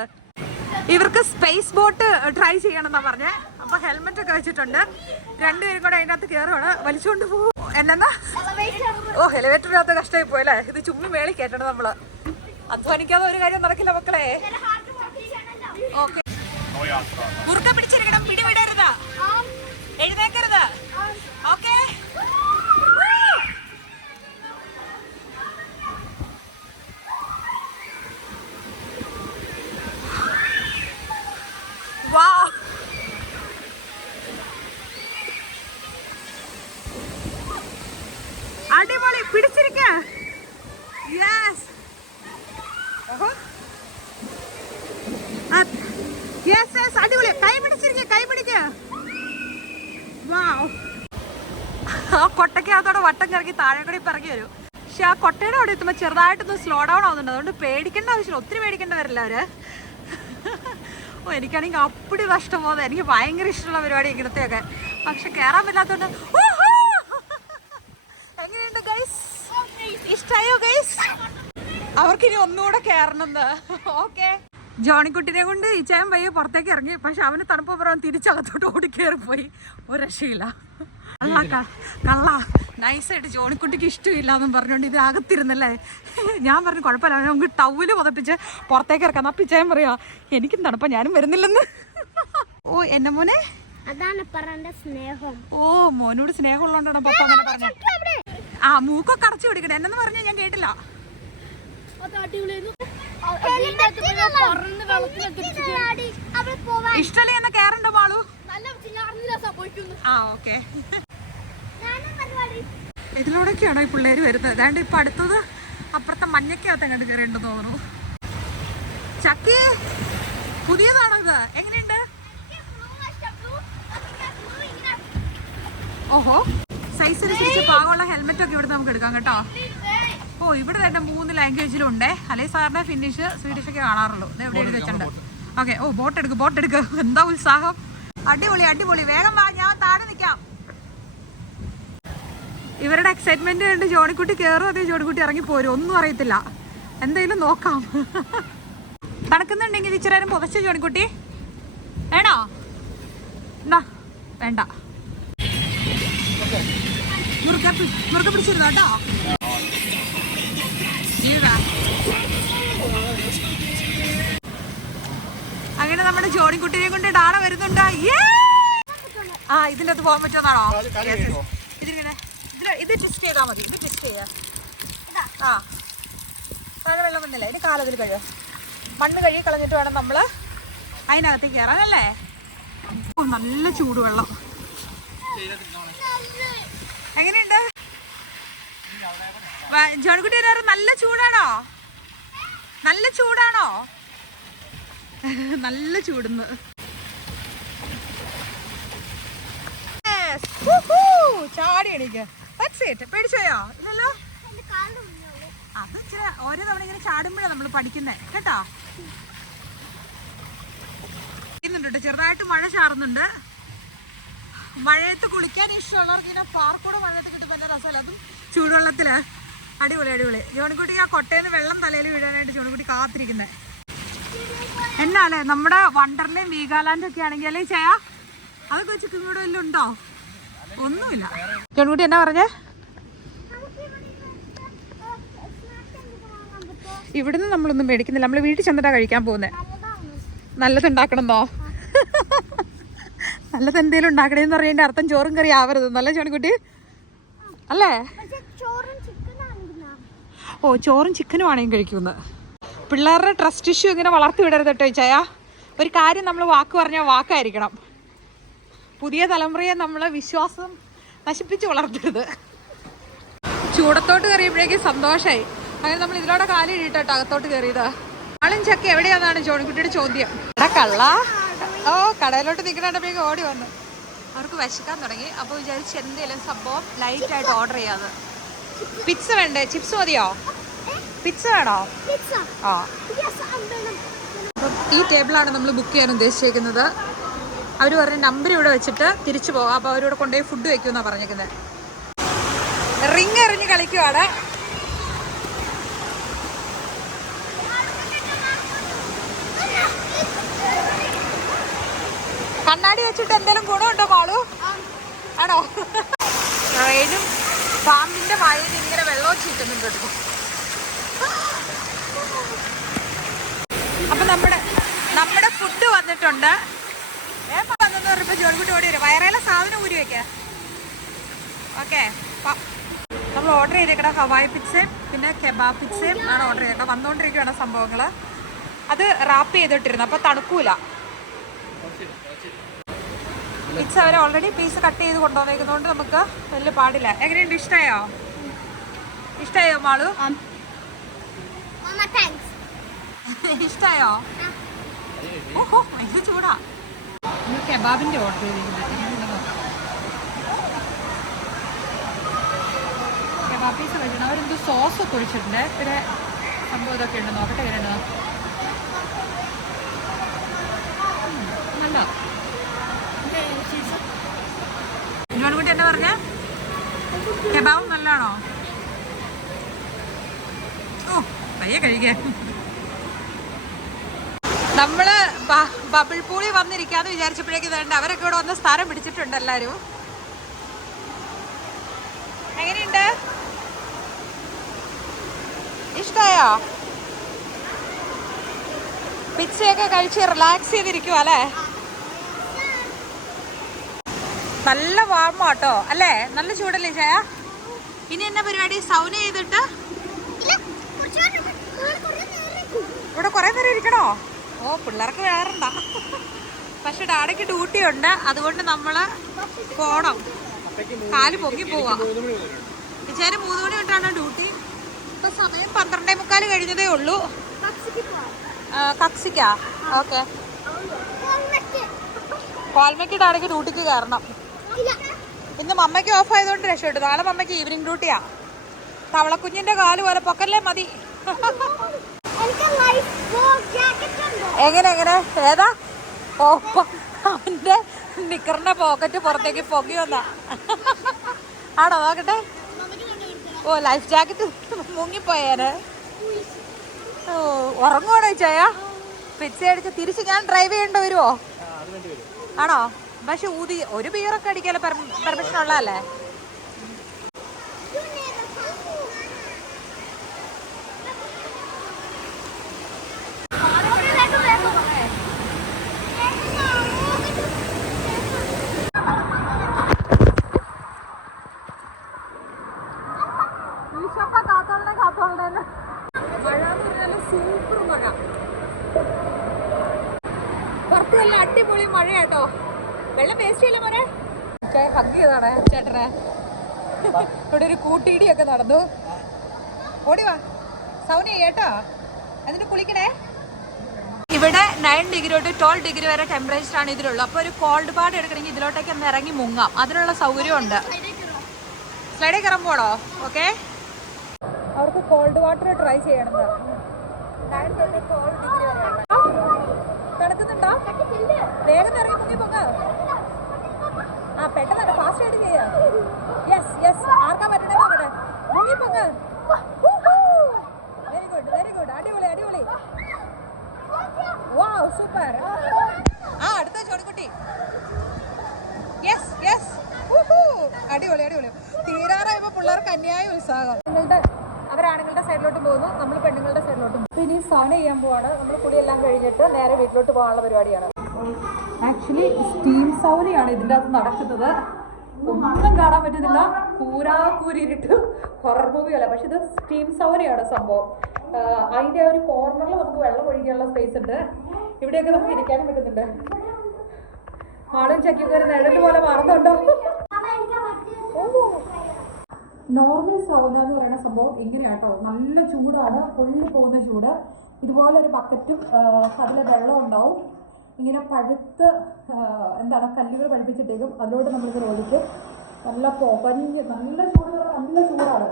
ഇവർക്ക് സ്പേസ് ബോട്ട് ട്രൈ ചെയ്യണം എന്നാ പറഞ്ഞേ. അപ്പൊ ഹെൽമെറ്റ് ഒക്കെ വെച്ചിട്ടുണ്ട്. രണ്ടുപേരും കൂടെ അതിനകത്ത് കയറുവാണ്. വലിച്ചുകൊണ്ട് പോകും. എന്നാ ഓ എലിവേറ്ററിനകത്ത് കഷ്ടമായി പോയല്ലേ. ഇത് ചുമ്മാ മേളി കേട്ടണം നമ്മള്. അധ്വാനിക്കാതെ ഒരു കാര്യം നടക്കില്ല മക്കളെ. ഓക്കെ മുറുക്ക പിടിച്ചിരിക്കണം, പിടിവിടരുത്, എഴുന്നേക്കരുത്. ഓക്കെ അടിപൊളി പിടിച്ചിരിക്ക. യെസ് യെസ് യെസ് അടിപൊളി. കൈ പിടിച്ചിരിക്ക, കൈ പിടിക്ക. വാവ്. ആ കൊട്ടയ്ക്കകത്തോടെ വട്ടം കറങ്ങി താഴെ കൂടി ഇറങ്ങി വരും. പക്ഷെ ആ കൊട്ടയുടെ അവിടെ എത്തുമ്പോൾ ചെറുതായിട്ടൊന്ന് സ്ലോ ഡൗൺ ആവുന്നുണ്ട്. അതുകൊണ്ട് പേടിക്കേണ്ട ആവശ്യമില്ല, ഒത്തിരി പേടിക്കേണ്ട വരില്ല അവര്. ഓ എനിക്കാണെങ്കിൽ അപ്പടി നഷ്ടം പോകുന്നത്. എനിക്ക് ഭയങ്കര ഇഷ്ടമുള്ള പരിപാടി ഇങ്ങനത്തെയൊക്കെ. പക്ഷെ കയറാൻ പറ്റാത്തോണ്ട്. എങ്ങനെയുണ്ട് ഗൈസ്? ഇഷ്ടായോ ഗൈസ്? അവർക്കിനി ഒന്നുകൂടെ കയറണമെന്ന്. ഓക്കെ ജോണിക്കുട്ടിനെ കൊണ്ട് ഇച്ചായൻ പയ്യെ പുറത്തേക്ക് ഇറങ്ങി. പക്ഷെ അവന് തണുപ്പ് പറയാൻ തിരിച്ചകത്തോട്ട് ഓടിക്കേറിപ്പോയി. ഒരു രക്ഷയില്ല. കള്ള നൈസായിട്ട് ജോണിക്കുട്ടിക്ക് ഇഷ്ടമില്ല എന്നും പറഞ്ഞുകൊണ്ട് ഇത് അകത്തിരുന്നല്ലേ. ഞാൻ പറഞ്ഞു കുഴപ്പമില്ല, നമുക്ക് ടൗല് പുതപ്പിച്ച് പുറത്തേക്ക് ഇറക്കാം. അപ്പം ഇച്ചായൻ പറയാ എനിക്കും തണുപ്പാ, ഞാനും വരുന്നില്ലെന്ന്. ഓ എന്നെ മോനെ അതാണ് പറണ്ട സ്നേഹം. ഓ മോനോട് സ്നേഹമുള്ളതുകൊണ്ടാണ് പപ്പ അങ്ങനെ പറഞ്ഞത്. ആ മൂക്കൊക്കെ അടച്ചു പിടിക്കട്ടെ എന്നു പറഞ്ഞ ഞാൻ കേട്ടില്ല. ഇഷ്ടല്ലേ എന്ന കേറണ്ടോ മാളു? ആ ഓക്കെ. ഇതിലൂടെയൊക്കെയാണോ ഈ പിള്ളേര് വരുന്നത്? അതാണ്ട് ഇപ്പൊ അടുത്തത് അപ്പുറത്തെ മഞ്ഞക്കകത്ത് കണ്ട് കയറേണ്ടെന്ന് തോന്നുന്നു. ചക്കി പുതിയതാണോ ഇത്? എങ്ങനെയുണ്ട്? ഓഹോ സൈസ് അനുസരിച്ച് പാകമുള്ള ഹെൽമെറ്റ് ഒക്കെ ഇവിടെ നമുക്ക് എടുക്കാം കേട്ടോ. ഓ ഇവിടെ തന്നെ 3 ലാംഗ്വേജിലും ഉണ്ടേ. അല്ലെ സാറിന് ഫിനിഷ് സ്വീഡിഷ് ഒക്കെ കാണാറുള്ളൂ. എവിടെ എഴുതി വെച്ചിട്ടുണ്ട്. ഓക്കെ ഓ ബോട്ട് എടുക്ക്. എന്താ ഉത്സാഹം. അടിപൊളി അടിപൊളി. വേഗം വാ, ഞാൻ താഴെ നിൽക്കാം. ഇവരുടെ എക്സൈറ്റ്മെന്റ് കണ്ട് ജോണിക്കുട്ടി കയറും, അതേ ജോണിക്കുട്ടി ഇറങ്ങി പോരും. ഒന്നും അറിയത്തില്ല. എന്തായാലും നോക്കാം. തണുക്കുന്നുണ്ടെങ്കിൽ ഇച്ചിരി നേരം പുതച്ച ജോണിക്കുട്ടി വേണോ? എന്നാ വേണ്ട, മുറുക്കെ പിടിച്ചിരുന്നോ കേട്ടോ. അങ്ങനെ നമ്മുടെ ജോണിക്കുട്ടിനെ കൊണ്ട് ഡാണ വരുന്നുണ്ട്. ആ ഇതിൻ്റെ അകത്ത് പോകാൻ പറ്റുമെന്നാണോ? ഇതിങ്ങനെ ഇത് ടെസ്റ്റ് ചെയ്താൽ മതി. ഇത് ടെസ്റ്റ് ചെയ്യാം. ആ താഴെ വെള്ളം വന്നില്ല. ഇനി കാലതിൽ കഴുകുക. മണ്ണ് കഴുകി കളഞ്ഞിട്ട് വേണം നമ്മൾ അതിനകത്തേക്ക് കയറാനല്ലേ. ഓ നല്ല ചൂടുവെള്ളം. എങ്ങനെയുണ്ട് ജോണിക്കുട്ടി? നല്ല ചൂടാണോ? നല്ല ചൂടാണോ? നല്ല ചൂടുന്ന്. ചാടി എണീക്ക്. പേടിച്ചോയോ? ഇല്ലല്ലോ. അത് ഇച്ചിരി ഓരോ തവണ ഇങ്ങനെ ചാടുമ്പോഴാണ് നമ്മൾ പഠിക്കുന്നത് കേട്ടോ. കേട്ടോ ചെറുതായിട്ട് മഴ ചാറുന്നുണ്ട്. മഴയത്ത് കുളിക്കാൻ ഇഷ്ടമുള്ളവർക്ക് ഇങ്ങനെ പാർക്കൂടെ മഴയത്ത് കിട്ടുമ്പോൾ എൻ്റെ രസമല്ല. അതും ചൂടുവെള്ളത്തില് അടിപൊളി അടിപൊളി. ജോണിക്കുട്ടിക്ക് ആ കൊട്ടയിൽ വെള്ളം തലയിൽ വീഴാനായിട്ട് ജോണിക്കുട്ടി കാത്തിരിക്കുന്നത്. എന്നാലേ നമ്മുടെ വണ്ടർലയും വീഗാലാൻഡും ഒക്കെ ആണെങ്കിൽ അല്ലേ ചായ അതൊക്കെ വെച്ച് ഇവിടെ വല്ലതും ഉണ്ടോ? ഒന്നുമില്ല. ജോണിക്കുട്ടി എന്നാ പറഞ്ഞേ? ഇവിടുന്ന് നമ്മളൊന്നും മേടിക്കുന്നില്ല. നമ്മൾ വീട്ടിൽ ചെന്നിട്ടാ കഴിക്കാൻ പോകുന്നത്. നല്ലതുണ്ടാക്കണമെന്നോ? നല്ലത് എന്തേലും ഉണ്ടാക്കണേന്ന് പറയുന്നതിന്റെ അർത്ഥം ചോറും കറി ആവരുത് നല്ല ജോണിക്കുട്ടി അല്ലേ? ഓ ചോറും ചിക്കനും ആണെങ്കിൽ കഴിക്കുന്നത്. പിള്ളേരുടെ ട്രസ്റ്റ് ഇഷ്യൂ ഇങ്ങനെ വളർത്തി വിടരുത് കേട്ടോ ചായ. ഒരു കാര്യം നമ്മൾ വാക്ക് പറഞ്ഞാൽ വാക്കായിരിക്കണം. പുതിയ തലമുറയെ നമ്മൾ വിശ്വാസം നശിപ്പിച്ച് വളർത്തരുത്. ചൂടത്തോട്ട് കയറിയപ്പോഴേക്കും സന്തോഷമായി. അങ്ങനെ നമ്മൾ ഇതിലൂടെ കാലി ഇട്ടിട്ടോ അകത്തോട്ട് കയറിയത്. ആളും ചക്ക എവിടെയാണെന്നാണ് ജോണിക്കുട്ടിയുടെ ചോദ്യം. എടാ കള്ള. ഓ കടയിലോട്ട് നിൽക്കണപ്പോഴേക്കും ഓടി വന്നു. അവർക്ക് വിശക്കാൻ തുടങ്ങി. അപ്പോൾ വിചാരിച്ച് എന്തെങ്കിലും സംഭവം ലൈറ്റായിട്ട് ഓർഡർ ചെയ്യാതെ. പിസ്സ വേണ്ടേ? ചിപ്സ് മതിയോ? പിസ്സ വേണോ? ആ അപ്പം ഈ ടേബിളാണ് നമ്മൾ ബുക്ക് ചെയ്യാൻ ഉദ്ദേശിച്ചിരിക്കുന്നത്. അവർ പറഞ്ഞ നമ്പർ ഇവിടെ വെച്ചിട്ട് തിരിച്ചു പോകാം. അപ്പോൾ അവരിവിടെ കൊണ്ടുപോയി ഫുഡ് വെക്കുമെന്നാണ് പറഞ്ഞിരിക്കുന്നത്. റിങ് എറിഞ്ഞ് കളിക്കുവാണ്. കണ്ണാടി വെച്ചിട്ട് എന്തെങ്കിലും ഗുണമുണ്ടോ മാളു? ആണോ? ട്രെയിനും പാമ്പിന്റെ വായിൽ ഇങ്ങനെ വെള്ളം ചീറ്റുന്നുണ്ട് കേട്ടോ. അപ്പൊ നമ്മുടെ ഫുഡ് വന്നിട്ടുണ്ട്. വന്നെന്ന് പറയുമ്പോ ജോലിക്കുട്ടി ഓടി വരും. വയറേലെ സാധനം ഊരി വെക്ക. ഓക്കെ, നമ്മൾ ഓർഡർ ചെയ്തേക്കണ ഹവായി പിzzയും പിന്നെ കെബാബ് പിzzയും ആണ് ഓർഡർ ചെയ്തേക്കണം. വന്നുകൊണ്ടിരിക്കുകയാണ് സംഭവങ്ങൾ. അത് റാപ്പ് ചെയ്തിട്ടിരുന്നു, അപ്പോൾ തണുക്കൂല. പിസ്സ അവർ ഓൾറെഡി പീസ് കട്ട് ചെയ്ത് കൊണ്ടുവന്നേക്കുന്നതുകൊണ്ട് നമുക്ക് വലിയ പാടില്ല. എങ്ങനെയുണ്ട്? ഇഷ്ടമായോ മാളു? ഇഷ്ടമായോ? ഓഹോ, ഭയങ്കര ചൂടാ. കെബാബിന്റെ ഓർഡർ ചെയ്തിരിക്കുന്നത്. കെബാബ് പീസ് കഴിക്കണം. അവരെന്തോ സോസ് ഒക്കെ ഒഴിച്ചിട്ടുണ്ട്. പിന്നെ സംഭവം ഇതൊക്കെ ഉണ്ട്. നോക്കട്ടെ എങ്ങനെയാണ്. നല്ല ജോൺകുട്ടി എന്താ പറഞ്ഞ? കെബാബും നല്ലതാണോ? ഓ, പയ്യെ കഴിക്കേ. നമ്മള് ബബിൾ പൂളി വന്നിരിക്കാന്ന് വിചാരിച്ചപ്പോഴേക്കും വേണ്ട അവരൊക്കെ ഇവിടെ വന്ന് സ്ഥാനം പിടിച്ചിട്ടുണ്ട് എല്ലാരും. എങ്ങനെയുണ്ട്? ഇഷ്ടായോ? പിzzയൊക്കെ കഴിച്ച് റിലാക്സ് ചെയ്തിരിക്കുവാ അല്ലേ? നല്ല വാർമാട്ടോ അല്ലേ? നല്ല ചൂടല്ലേ ചായ? ഇനി എന്നാ പരിപാടി? സൗന ചെയ്തിട്ട് ഇവിടെ കുറെ നേരം ഇരിക്കണോ? ഓ, പിള്ളേർക്ക് വേറെണ്ട. പക്ഷെ ഡാഡയ്ക്ക് ഡ്യൂട്ടി ഉണ്ട്, അതുകൊണ്ട് നമ്മള് പോണം. കാല് പൊങ്ങി പോവാ. വിചാരം 3 മണി തൊട്ടാണ് ഡ്യൂട്ടി. ഇപ്പൊ സമയം 12:45 കഴിഞ്ഞതേ ഉള്ളൂ. കക്സിക്കാ? ഓക്കെ. കോൽമയ്ക്ക് ഡാഡയ്ക്ക് ഡ്യൂട്ടിക്ക് കയറണം. ഇന്ന് മമ്മയ്ക്ക് ഓഫ് ആയതുകൊണ്ട് രക്ഷപ്പെട്ടു. നാളെ മമ്മയ്ക്ക് ഈവനിങ് ഡ്യൂട്ടിയാ. തവളക്കുഞ്ഞിന്റെ കാല് പോലെ പൊക്കല്ലേ മതി. എങ്ങനെ ഏതാ? ഓ, അവന്റെ നിക്കറിന്റെ പോക്കറ്റ് പുറത്തേക്ക് പൊങ്ങി വന്നാ. ആണോ? നോക്കട്ടെ. ഓ, ലൈഫ് ജാക്കറ്റ് മുങ്ങിപ്പോയേനെ. ഓ, ഉറങ്ങുവാണോ ചായ? പിച്ച അടിച്ച് തിരിച്ച് ഞാൻ ഡ്രൈവ് ചെയ്യേണ്ടി വരുമോ? ആണോ? പക്ഷെ ഊതി ഒരു ബിയറൊക്കെ അടിക്കാലോ, പെർമിഷൻ ഉള്ളതല്ലേ? സൂപ്പർ മഴ. പുറത്ത് നല്ല അടിപൊളി മഴയാട്ടോ. വെള്ളം വേസ്റ്റ് ചെയ്യില്ല മോനെ. ഹഗ് ചെയ്താണ് ചേട്ടനെ. ഇവിടെ ഒരു കൂട്ടിയിടിയൊക്കെ നടന്നു. ഓടിവാ സൗന കേട്ടോ, എന്നിട്ട് കുളിക്കണേ. ഇവിടെ 9 ഡിഗ്രി തൊട്ട് 12 ഡിഗ്രി വരെ ടെമ്പറേച്ചർ ആണ് ഇതിലുള്ളത്. അപ്പോൾ ഒരു കോൾഡ് ബാഡ് എടുക്കണമെങ്കിൽ ഇതിലോട്ടേക്ക് ഒന്ന് ഇറങ്ങി മുങ്ങാം. അതിനുള്ള സൗകര്യമുണ്ട്. സ്ലൈഡിൽ കയറുമ്പോഴോ? ഓക്കെ. അവർക്ക് കോൾഡ് വാട്ടർ ട്രൈ ചെയ്യണം. 9 തൊട്ട് 12 ഡിഗ്രി വരെ കിടക്കുന്നുണ്ടോ? വേഗം ഇറങ്ങി മുങ്ങി പൊങ്ങ. ആ, പെട്ടെന്ന് ഫാസ്റ്റ് ആയിട്ട് ചെയ്യാം. യെസ് ആർക്കാ പറ്റണേ നോക്കട്ടെ. മുങ്ങി പൊങ്ങ. Very good. അടിപൊളി. Wow, super. ആ, അടുത്ത ചോടിക്കുട്ടി. യെസ് അടിപൊളി. തീരാറായപ്പോ പിള്ളേർക്ക് അന്യായ ഉത്സാഹം. അവരാണുങ്ങളുടെ സൈഡിലോട്ട് പോകുന്നു, നമ്മൾ പെണ്ണുങ്ങളുടെ സൈഡിലോട്ട് പോകും. ഇനി സൗന ചെയ്യാൻ പോവാണ്. നമ്മൾ കുളിയെല്ലാം കഴിഞ്ഞിട്ട് നേരെ വീട്ടിലോട്ട് പോകാനുള്ള പരിപാടിയാണ്. ആക്ച്വലി സ്റ്റീം സൗനയാണ് ഇതിൻ്റെ അകത്ത് നടക്കുന്നത്. ഒന്നും കാണാൻ പറ്റുന്നില്ല. കൂരിട്ട് ഹൊറർ മൂവിയല്ല, പക്ഷെ ഇത് സ്റ്റീം സൗനയാണ് സംഭവം. അതിൻ്റെ ഒരു കോർണറിൽ നമുക്ക് വെള്ളം ഒഴിക്കാനുള്ള സ്പേസ് ഉണ്ട്. ഇവിടെയൊക്കെ നമുക്ക് ഇരിക്കാനും പറ്റുന്നുണ്ട്. ആളും ചക്കിയൊക്കെ ഒരു നിഴല് പോലെ മാറുന്നുണ്ടോ? നോർമൽ സൗന എന്ന് പറയുന്ന സംഭവം ഇങ്ങനെയാട്ടോ. നല്ല ചൂടാണ്, പൊള്ളി പോകുന്ന ചൂട്. ഇതുപോലെ ഒരു ബക്കറ്റും അതിൽ വെള്ളം ഉണ്ടാവും. ഇങ്ങനെ പഴുത്ത് കല്ലുകൾ പഴുപ്പിച്ചിട്ടേക്കും. അതിലോട്ട് നമ്മളിത് ഒഴിക്കും. നല്ല പൊകഞ്ഞ് നല്ല ചൂടാണ്.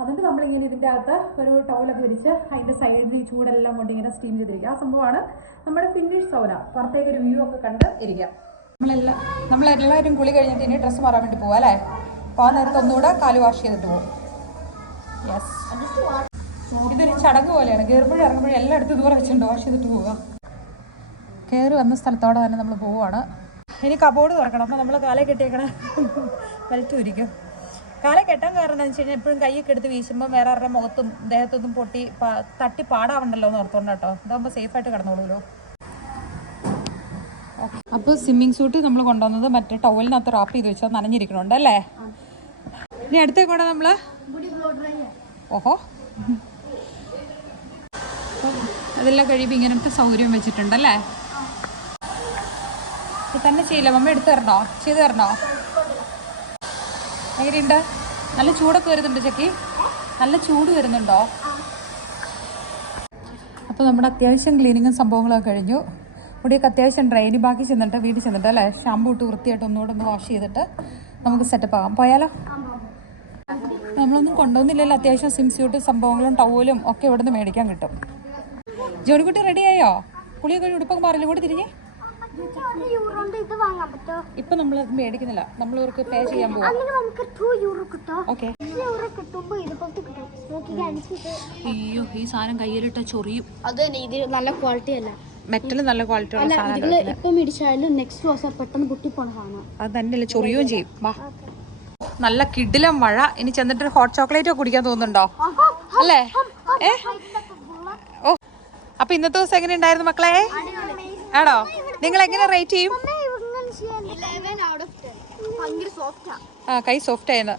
എന്നിട്ട് നമ്മളിങ്ങനെ ഇതിൻ്റെ അകത്ത് ഒരു ടവലൊക്കെ വിരിച്ച് അതിൻ്റെ സൈഡിൽ ഈ ചൂടെല്ലാം കൊണ്ട് ഇങ്ങനെ സ്റ്റീം ചെയ്തിരിക്കുക. ആ സംഭവമാണ് നമ്മുടെ ഫിനിഷ് സൗന. പുറത്തേക്ക് ഒരു വ്യൂ ഒക്കെ കണ്ട് ഇരിക്കുക. നമ്മളെല്ലാവരും കുളി കഴിഞ്ഞിട്ട് ഇനി ഡ്രസ്സ് മാറാൻ വേണ്ടി പോവാം അല്ലേ? പോകാൻ നേരത്തെ ഒന്നുകൂടെ കാല് വാഷ് ചെയ്തിട്ട് പോകും. യെസ്, ഇതൊരു ചടങ്ങ് പോലെയാണ്. കയറുമ്പോഴും ഇറങ്ങുമ്പോഴും എല്ലായിടത്തും ഇതുപോലെ വെച്ചിട്ടുണ്ട് വാഷ് ചെയ്തിട്ട് പോവുക. കയറി വന്ന സ്ഥലത്തോടെ തന്നെ നമ്മൾ പോവുകയാണ്. ഇനി കബോർഡ് തുറക്കണം. അപ്പോൾ നമ്മൾ കാലേ കെട്ടിയേക്കണ ബെൽറ്റ് ഉരിക്കും. കാല കെട്ടാൻ കാരണം എന്താണെന്ന് വെച്ച് കഴിഞ്ഞാൽ എപ്പോഴും കൈയൊക്കെ എടുത്ത് വീശുമ്പോൾ വേറെ ആരുടെ മുഖത്തും ദേഹത്തൊന്നും പൊട്ടി തട്ടി പാടാവണ്ടല്ലോ എന്ന് ഓർത്തോണ്ട് കേട്ടോ. ഇതാകുമ്പോൾ സേഫായിട്ട് കിടന്നോളൂല്ലോ. അപ്പോൾ സ്വിമ്മിങ് സൂട്ട് നമ്മൾ കൊണ്ടുവന്നത് മറ്റേ ടവലിനകത്ത് റാപ്പ് ചെയ്ത് വെച്ചാൽ നനഞ്ഞിരിക്കണുണ്ട് അല്ലേ? ഇനി അടുത്തേക്കൂടെ നമ്മൾ ഓഹോ അതെല്ലാം കഴിയുമ്പോൾ ഇങ്ങനത്തെ സൗകര്യം വെച്ചിട്ടുണ്ടല്ലേ? തന്നെ ചെയ്യില്ല, മമ്മ എടുത്തു തരണോ? ചെയ്തു തരണോ? എങ്ങനെയുണ്ട്? നല്ല ചൂടൊക്കെ വരുന്നുണ്ട് ചക്കി? നല്ല ചൂട് വരുന്നുണ്ടോ? അപ്പോൾ നമ്മുടെ അത്യാവശ്യം ക്ലീനിങ്ങും സംഭവങ്ങളൊക്കെ കഴിഞ്ഞു. മുടിയൊക്കെ അത്യാവശ്യം ഡ്രൈനി ബാക്കി ചെന്നിട്ട് വീട്ടിൽ ചെന്നിട്ട് അല്ലേ ഷാമ്പൂ ഇട്ട് വൃത്തിയായിട്ട് ഒന്നുകൂടെ ഒന്ന് വാഷ് ചെയ്തിട്ട് നമുക്ക് സെറ്റപ്പ് ആകാം. പോയാലോ? നമ്മളൊന്നും കൊണ്ടുവന്നില്ലല്ലോ. അത്യാവശ്യം സ്വിം സ്യൂട്ട് സംഭവങ്ങളും ടവലും ഒക്കെ ഇവിടെ നിന്ന് മേടിക്കാൻ കിട്ടും. ജോലിക്കുട്ടി റെഡിയായോ? കുളിയൊക്കെ കഴിഞ്ഞ് ഉടുപ്പൊക്കെ മാറില്ല കൂടി തിരിഞ്ഞ്? ഇപ്പൊ നമ്മൾ മേടിക്കുന്നില്ല, നമ്മൾ ഇവർക്ക് പേ ചെയ്യാൻ പോകും. ഓക്കെ. അയ്യോ ഈ സാധനം കയ്യിലിട്ട ചൊറിയും. അത് നല്ല ക്വാളിറ്റി അല്ല, മെറ്റൽ നല്ല ക്വാളിറ്റി ഉള്ള സാധനം. ഇപ്പം മേടിച്ചാലും നെക്സ്റ്റ് ദിവസം പെട്ടെന്ന് പൊട്ടിപ്പോണ സാധനം. അത് തന്നെയല്ല ചൊറിയുകയും ചെയ്യും. വാ, നല്ല കിടിലം മഴ. ഇനി ചെന്നിട്ട് ഹോട്ട് ചോക്ലേറ്റ് ഒക്കെ കുടിക്കാൻ തോന്നുന്നുണ്ടോ? അല്ലേ? ഓ, അപ്പൊ ഇന്നത്തെ ദിവസം എങ്ങനെ ഉണ്ടായിരുന്നു മക്കളെ? ആണോ? നിങ്ങൾ എങ്ങനെ റേറ്റ് ചെയ്യും? ആ, കൈ സോഫ്റ്റ് ആയിരുന്നു.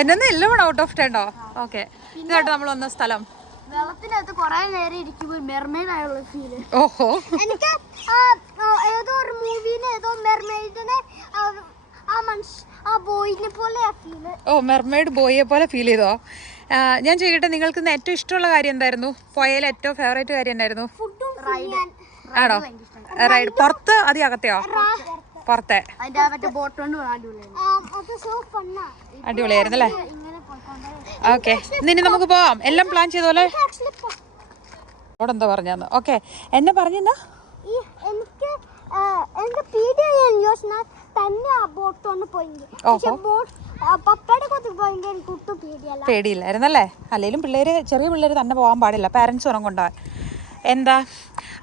എന്നെ 11 ഔട്ട് ഓഫ് 10 ഓക്കെ. ഇതായിട്ട് നമ്മൾ വന്ന സ്ഥലം വെള്ളത്തിനകത്ത് കൊറേ നേരം ഇരിക്കുമ്പോൾ മെർമെയ്ഡ് ആയുള്ള ഫീല്. ഓഹോ, എനിക്ക് ഏതോ ഒരു മൂവിയില് ഏതോ മെർമെയ്ഡിനെ ആ ബോയിനെ പോലെ ഫീല്. ഓ, മെർമെയ്ഡ് ബോയെ പോലെ ഫീൽ ചെയ്തോ? ഞാൻ ചോദിക്കട്ടെ, നിങ്ങൾക്ക് ഇന്ന് ഏറ്റവും ഇഷ്ടമുള്ള കാര്യം എന്തായിരുന്നു? പോയാൽ ഏറ്റവും ഫേവറേറ്റ് കാര്യം എന്തായിരുന്നു? ആണോ? റൈഡ് പുറത്ത് അതി അകത്തെയോ? പുറത്തെ അടിപൊളിയായിരുന്നു അല്ലേ? ഓക്കെ, ഇനി നമുക്ക് പോവാം. എല്ലാം പ്ലാൻ ചെയ്തോലെ അവിടെ എന്താ പറഞ്ഞാന്ന്. ഓക്കെ, എന്നെ പറഞ്ഞെന്നാ പേടിയില്ലായിരുന്നല്ലേ? അല്ലെങ്കിലും പിള്ളേര്, ചെറിയ പിള്ളേര് തന്നെ പോകാൻ പാടില്ല, പാരന്റ്സ് ഉറങ്ങും കൊണ്ടുപോകാൻ. എന്താ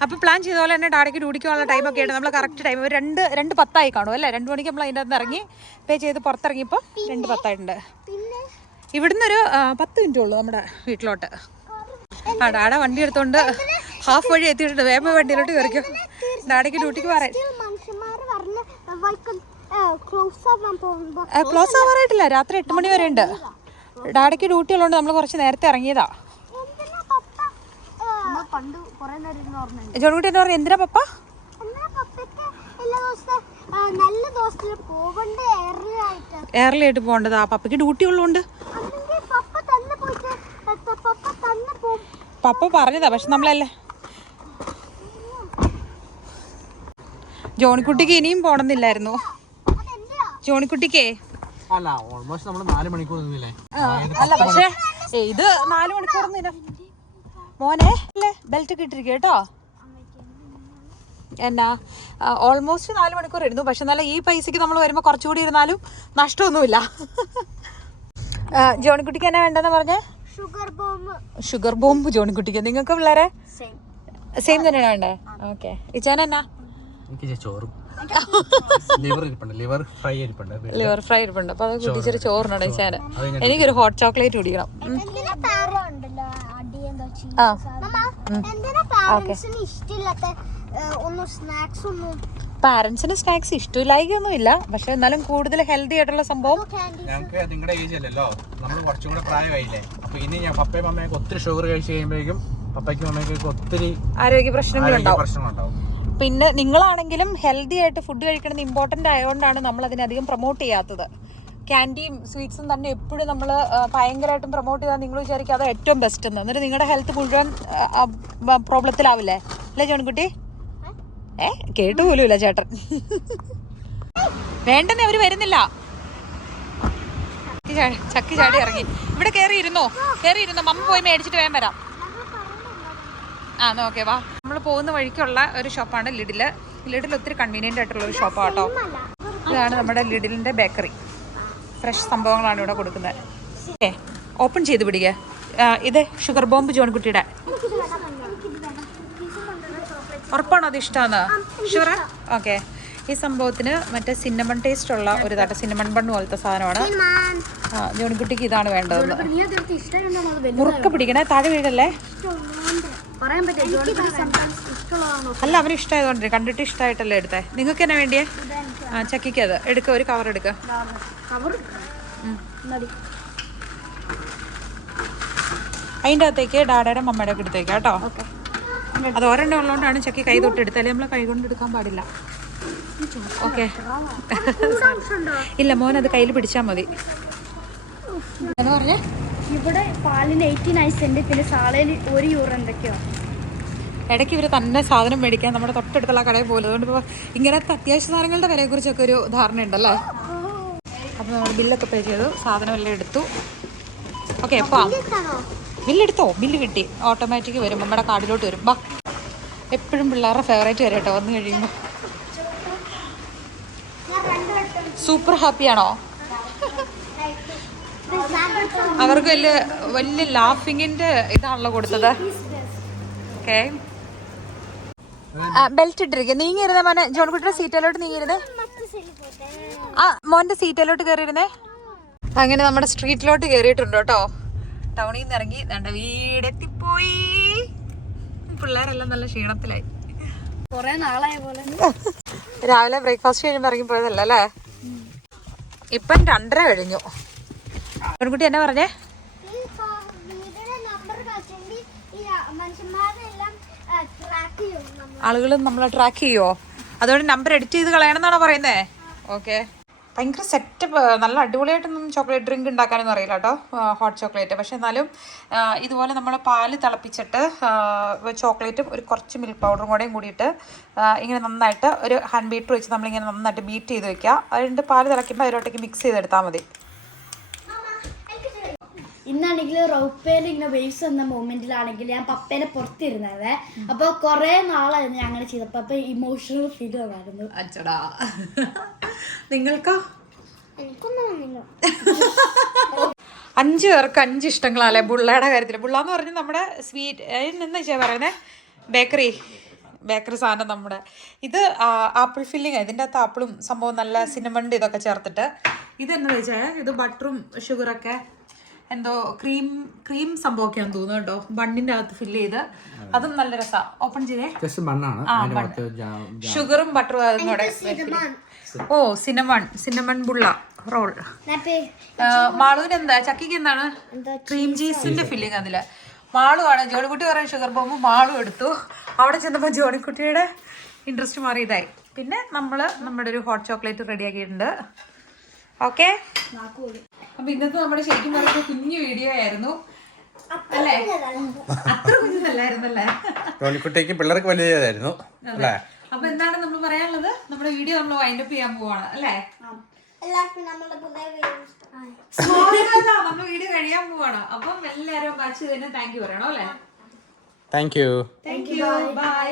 അപ്പോൾ പ്ലാൻ ചെയ്ത പോലെ തന്നെ ഡാഡിക്ക് ഡ്യൂട്ടിക്കുള്ള ടൈമൊക്കെ ആയിട്ട് നമ്മൾ കറക്റ്റ് ടൈം ഒരു 2:10 കാണും അല്ലേ? 2 മണിക്ക് നമ്മൾ അതിൻ്റെ അകത്ത് ഇറങ്ങി പേ ചെയ്ത് പുറത്തിറങ്ങിയപ്പോൾ 2:10 ഇവിടുന്ന് ഒരു 10 മിനിറ്റ് ഉള്ളൂ നമ്മുടെ വീട്ടിലോട്ട്. ആ, ഡാഡ വണ്ടി എടുത്തോണ്ട് ഹാഫ് വഴി എത്തിയിട്ടുണ്ട്. വേഗം വണ്ടിയിലോട്ട് കയറിക്കും. ഡാഡിക്ക് ഡ്യൂട്ടിക്ക് പറയാം. ക്ലോസ് ആവാറായിട്ടില്ല, രാത്രി 8 മണി വരെ ഉണ്ട്. ഡാഡിക്ക് ഡ്യൂട്ടി ഉള്ളതുകൊണ്ട് നമ്മൾ കുറച്ച് നേരത്തെ ഇറങ്ങിയതാ. ജോൺകുട്ടി എന്താ പറഞ്ഞ? എന്തിനാ പപ്പ എയർലി ആയിട്ട് പോകേണ്ടതാ? പപ്പയ്ക്ക് ഡ്യൂട്ടി ഉള്ളതുകൊണ്ട് പപ്പ പറഞ്ഞതാ. പക്ഷെ നമ്മളല്ലേ, ജോണിക്കുട്ടിക്ക് ഇനിയും പോണമെന്നില്ലായിരുന്നു. ജോണിക്കുട്ടിക്കേ അല്ല, ഓൾമോസ്റ്റ് നമ്മൾ 4 മണിക്കൂർ നിന്നില്ലേ? അല്ല, പക്ഷേ ഇത് 4 മണിക്കൂർ മോനെ അല്ലേ ബെൽറ്റ് ഒക്കെ ഇട്ടിരിക്കുക കേട്ടോ. എന്നാ ഓൾമോസ്റ്റ് 4 മണിക്കൂർ ഇരുന്നു. പക്ഷെ നല്ല ഈ പൈസക്ക് നമ്മൾ വരുമ്പോൾ കുറച്ചുകൂടി ഇരുന്നാലും നഷ്ടമൊന്നുമില്ല. ജോണിക്കുട്ടിക്ക് എന്നാ വേണ്ടെന്ന് പറഞ്ഞേ? ഷുഗർ ബോംബ് ജോണിക്കുട്ടിക്ക്. നിങ്ങൾക്ക് പിള്ളേരെ സെയിം തന്നെയാണ് വേണ്ടേ? ഓക്കെ. ഇച്ചാനെന്നാ? ചോറും ലിവർ ഫ്രൈ ഇരിപ്പുണ്ട്. അപ്പൊ അത് കുട്ടിച്ചൊരു ചോറിനാണ് ഇച്ചാന്. എനിക്കൊരു ഹോട്ട് ചോക്ലേറ്റ് കുടിക്കണം. പാരന്റ്സിന് സ്നാക്സ് ഇഷ്ടമില്ലായിക്കൊന്നുമില്ല, പക്ഷെ എന്നാലും കൂടുതൽ ഹെൽത്തി ആയിട്ടുള്ള സംഭവം. ഞങ്ങൾക്ക് നിങ്ങളുടെ ഏജ് അല്ലല്ലോ, നമ്മൾ കുറച്ചും കൂടെ പ്രായമായില്ലേ. അപ്പൊ ഇനി ഞാൻ പപ്പയും അമ്മയൊക്കെ ഒത്തിരി ഷുഗർ കഴിച്ച് കഴിയുമ്പോഴേക്കും പപ്പയ്ക്കും അമ്മയ്ക്കൊക്കെ ഒത്തിരി ആരോഗ്യ പ്രശ്നങ്ങളുണ്ടാവും. പിന്നെ നിങ്ങളാണെങ്കിലും ഹെൽത്തി ആയിട്ട് ഫുഡ് കഴിക്കണമെന്ന് ഇമ്പോർട്ടൻ്റ് ആയതുകൊണ്ടാണ് നമ്മൾ അതിനധികം പ്രൊമോട്ട് ചെയ്യാത്തത്. ക്യാൻഡിയും സ്വീറ്റ്സും തന്നെ എപ്പോഴും നമ്മൾ ഭയങ്കരമായിട്ടും പ്രൊമോട്ട് ചെയ്താൽ നിങ്ങൾ വിചാരിക്കും അത് ഏറ്റവും ബെസ്റ്റ് എന്ന്. എന്നിട്ട് നിങ്ങളുടെ ഹെൽത്ത് മുഴുവൻ പ്രോബ്ലത്തിലാവില്ലേ? അല്ലേ ജോൺകുട്ടി? കേട്ടു പോലുമില്ല ചേട്ടൻ. വേണ്ടെന്നേ, അവര് വരുന്നില്ല. ചക്കി ചാടി ഇറങ്ങി. ഇവിടെ കയറിയിരുന്നോ? മമ്മ പോയി മേടിച്ചിട്ട് വേഗം വരാം. ആ, ഓക്കെ വാ. നമ്മൾ പോകുന്ന വഴിക്കുള്ള ഒരു ഷോപ്പാണ് ലിഡിൽ ഒത്തിരി കൺവീനിയൻ്റ് ആയിട്ടുള്ള ഒരു ഷോപ്പാണ് കേട്ടോ. ഇതാണ് നമ്മുടെ ലിഡിലിൻ്റെ ബേക്കറി. ഫ്രഷ് സംഭവങ്ങളാണ് ഇവിടെ കൊടുക്കുന്നത്. ഓപ്പൺ ചെയ്ത് പിടിക്കുക. ഇത് ഷുഗർ ബോംബ് ജോൺകുട്ടിയുടെ. ഉറപ്പാണോ അത് ഇഷ്ടമാണ്? ഷുഗർ? ഓക്കെ. ഈ സംഭവത്തിന് മറ്റേ സിന്നമൺ ടേസ്റ്റ് ഉള്ള ഒരു തട്ട സിന്നമൺ ബൺ പോലത്തെ സാധനമാണ്. ജോണിക്കുട്ടിക്ക് ഇതാണ് വേണ്ടത്. മുറുക്ക പിടിക്കണേ, താഴെ വീഴല്ലേ. അല്ല, അവന് ഇഷ്ടമായതുകൊണ്ട്, കണ്ടിട്ട് ഇഷ്ടമായിട്ടല്ലേ എടുത്തേ. നിങ്ങൾക്ക് എന്നാ വേണ്ടിയേ? ചക്കിക്ക് അത് എടുക്ക, ഒരു കവർ എടുക്ക. അതിൻ്റെ അകത്തേക്ക് ഡാഡയുടെ മമ്മയുടെ ഒക്കെ എടുത്തേക്ക് കേട്ടോ. അത് ഒരെണ്ണം ഉള്ളതുകൊണ്ടാണ് ചക്കി കൈ തൊട്ട് എടുത്താൽ, നമ്മൾ കൈ കൊണ്ട് എടുക്കാൻ പാടില്ല. ഓക്കെ. ഇല്ല മോൻ അത് കയ്യിൽ പിടിച്ചാൽ മതി. എന്ന് പറഞ്ഞേ ഇവിടെ പാലിന് 89 സെന്റ്, പിന്നെ സാളയിൽ €1 എന്തൊക്കെയോ. ഇടയ്ക്ക് ഇവർ തന്നെ സാധനം മേടിക്കാൻ നമ്മുടെ തൊട്ടടുത്തുള്ള കടയിൽ പോലും. അതുകൊണ്ട് ഇപ്പോൾ ഇങ്ങനത്തെ അത്യാവശ്യ സാധനങ്ങളുടെ വിലയെക്കുറിച്ചൊക്കെ ഒരു ധാരണ ഉണ്ടല്ലേ. അപ്പോൾ നമ്മൾ ബില്ലൊക്കെ പേ ചെയ്തു, സാധനമെല്ലാം എടുത്തു. ഓക്കെ, അപ്പോൾ ബില്ലെടുത്തോ? ബില്ല് കിട്ടി, ഓട്ടോമാറ്റിക് വരും, നമ്മുടെ കാർഡിലോട്ട് വരും. ബാ, എപ്പോഴും പിള്ളേരുടെ ഫേവറേറ്റ് വരും കേട്ടോ വന്നു കഴിയുമ്പോൾ. സൂപ്പർ ഹാപ്പിയാണോ? അവർക്ക് വലിയ വലിയ ലാഫിങ്ങിൻ്റെ ഇതാണല്ലോ കൊടുത്തത്. Okay, belt ഇട്ടിരിക്കുക. നീങ്ങിയിരുന്നേ മോനെ, ജോൺകുട്ടിയുടെ സീറ്റിലോട്ട് നീങ്ങിയിരുന്നേ. മോൻ്റെ സീറ്റിലോട്ട് കയറിയിരുന്നേ. അങ്ങനെ നമ്മുടെ സ്ട്രീറ്റിലോട്ട് കയറിയിട്ടുണ്ട് കേട്ടോ. ടൗണിൽ നിന്ന് ഇറങ്ങി നമ്മുടെ വീടെത്തിപ്പോയി. പിള്ളേരെല്ലാം നല്ല ക്ഷീണത്തിലായി. കൊറേ നാളായ പോലെ. രാവിലെ ബ്രേക്ക്ഫാസ്റ്റ് കഴിയുമ്പോൾ ഇറങ്ങി പോയതല്ല അല്ലേ. ഇപ്പം 2:30 കഴിഞ്ഞു. പെൺകുട്ടി എന്നാ പറഞ്ഞേ? ആളുകൾ നമ്മളെ ട്രാക്ക് ചെയ്യുമോ? അതുകൊണ്ട് നമ്പർ എഡിറ്റ് ചെയ്ത് കളയണമെന്നാണോ പറയുന്നേ? ഓക്കെ. ഭയങ്കര സെറ്റപ്പ്, നല്ല അടിപൊളിയായിട്ടൊന്നും ചോക്ലേറ്റ് ഡ്രിങ്ക് ഉണ്ടാക്കാനൊന്നും അറിയില്ല കേട്ടോ, ഹോട്ട് ചോക്ലേറ്റ്. പക്ഷെ എന്നാലും ഇതുപോലെ നമ്മൾ പാല് തിളപ്പിച്ചിട്ട് ചോക്ലേറ്റും ഒരു കുറച്ച് മിൽക്ക് പൗഡറും കൂടെയും കൂടിയിട്ട് ഇങ്ങനെ നന്നായിട്ട് ഒരു ഹാൻഡ് ബീറ്റർ വെച്ച് നമ്മളിങ്ങനെ നന്നായിട്ട് ബീറ്റ് ചെയ്ത് വെക്കുക. അതിൻ്റെ പാല് തിളയ്ക്കുമ്പോൾ അതിലോട്ടേക്ക് മിക്സ് ചെയ്തെടുത്താൽ മതി. ഇന്നാണെങ്കിൽ റൗപ്പേൽ ഇങ്ങനെ വേവ്സ് എന്ന മൊമെന്റിലാണെങ്കിൽ ഞാൻ പപ്പേനെ പുറത്തിരുന്നേ. അപ്പൊ കൊറേ നാളായിരുന്നു ഞാൻ അങ്ങനെ ചെയ്തപ്പോ. അപ്പൊ ഇമോഷണൽ ഫീൽ വന്നായിരുന്നു. അച്ചടാ, നിങ്ങൾക്കോ? എനിക്കൊന്നും വന്നില്ല. 5 പേർക്ക് 5 ഇഷ്ടങ്ങളല്ലേ ബുള്ളയുടെ കാര്യത്തിൽ. ബുള്ളാന്ന് പറഞ്ഞാൽ നമ്മുടെ സ്വീറ്റ് എന്താ വെച്ചാൽ പറയുന്നത്, ബേക്കറി സാധനം നമ്മുടെ. ഇത് ആപ്പിൾ ഫില്ലിങ്, ഇതിൻ്റെ അകത്ത് ആപ്പിളും സംഭവം നല്ല സിനമണ്ട് ഇതൊക്കെ ചേർത്തിട്ട്. ഇതെന്നു വെച്ചാൽ ഇത് ബട്ടറും ഷുഗറൊക്കെ എന്തോ ക്രീം സംഭവമൊക്കെയാന്ന് തോന്നുന്നു കേട്ടോ. ബണ്ണിൻ്റെ അകത്ത് ഫില്ല് ചെയ്ത് അതും നല്ല രസമാണ്. ഓപ്പൺ ചെയ്തേ. ഷുഗറും ബട്ടറും അതും കൂടെ. ഓ, സിനമൺ ബുള്ള റോൾ. മാളുവിന് എന്താ, ചക്കിക്ക് എന്താണ്? ക്രീം ചീസിന്റെ ഫില്ലിങ് അതില്. മാളുവാണ്. ജോണിക്കുട്ടി പറയുന്ന ഷുഗർ ബോംബ് മാളു എടുത്തു. അവിടെ ചെന്നപ്പോൾ ജോണിക്കുട്ടിയുടെ ഇൻട്രസ്റ്റ് മാറിയതായി. പിന്നെ നമ്മുടെ ഒരു ഹോട്ട് ചോക്ലേറ്റ് റെഡിയാക്കിയിട്ടുണ്ട്. ഓക്കെ, അപ്പൊ ഇന്നത്തെ നമ്മുടെ ശരിക്കും പറയുമ്പോൾ കുഞ്ഞു വീഡിയോ ആയിരുന്നു അല്ലേ? അത്ര കുഞ്ഞതല്ലായിരുന്നല്ലേ? ജോണിക്കുട്ടിക്ക് പിള്ളേർക്ക് വലിയതായിരുന്നു അല്ലേ? അപ്പൊ എന്താണ് നമ്മൾ പറയാനുള്ളത്? നമ്മുടെ വീഡിയോ നമ്മൾ വൈൻഡപ്പ് ചെയ്യാൻ പോവാണ് അല്ലേ? നമ്മൾ വീഡിയോ കഴിയാൻ പോവാണ്. അപ്പം എല്ലാവരും വാച്ച് തന്നെ താങ്ക് യു പറയണോ അല്ലേ? Thank you. ബൈ.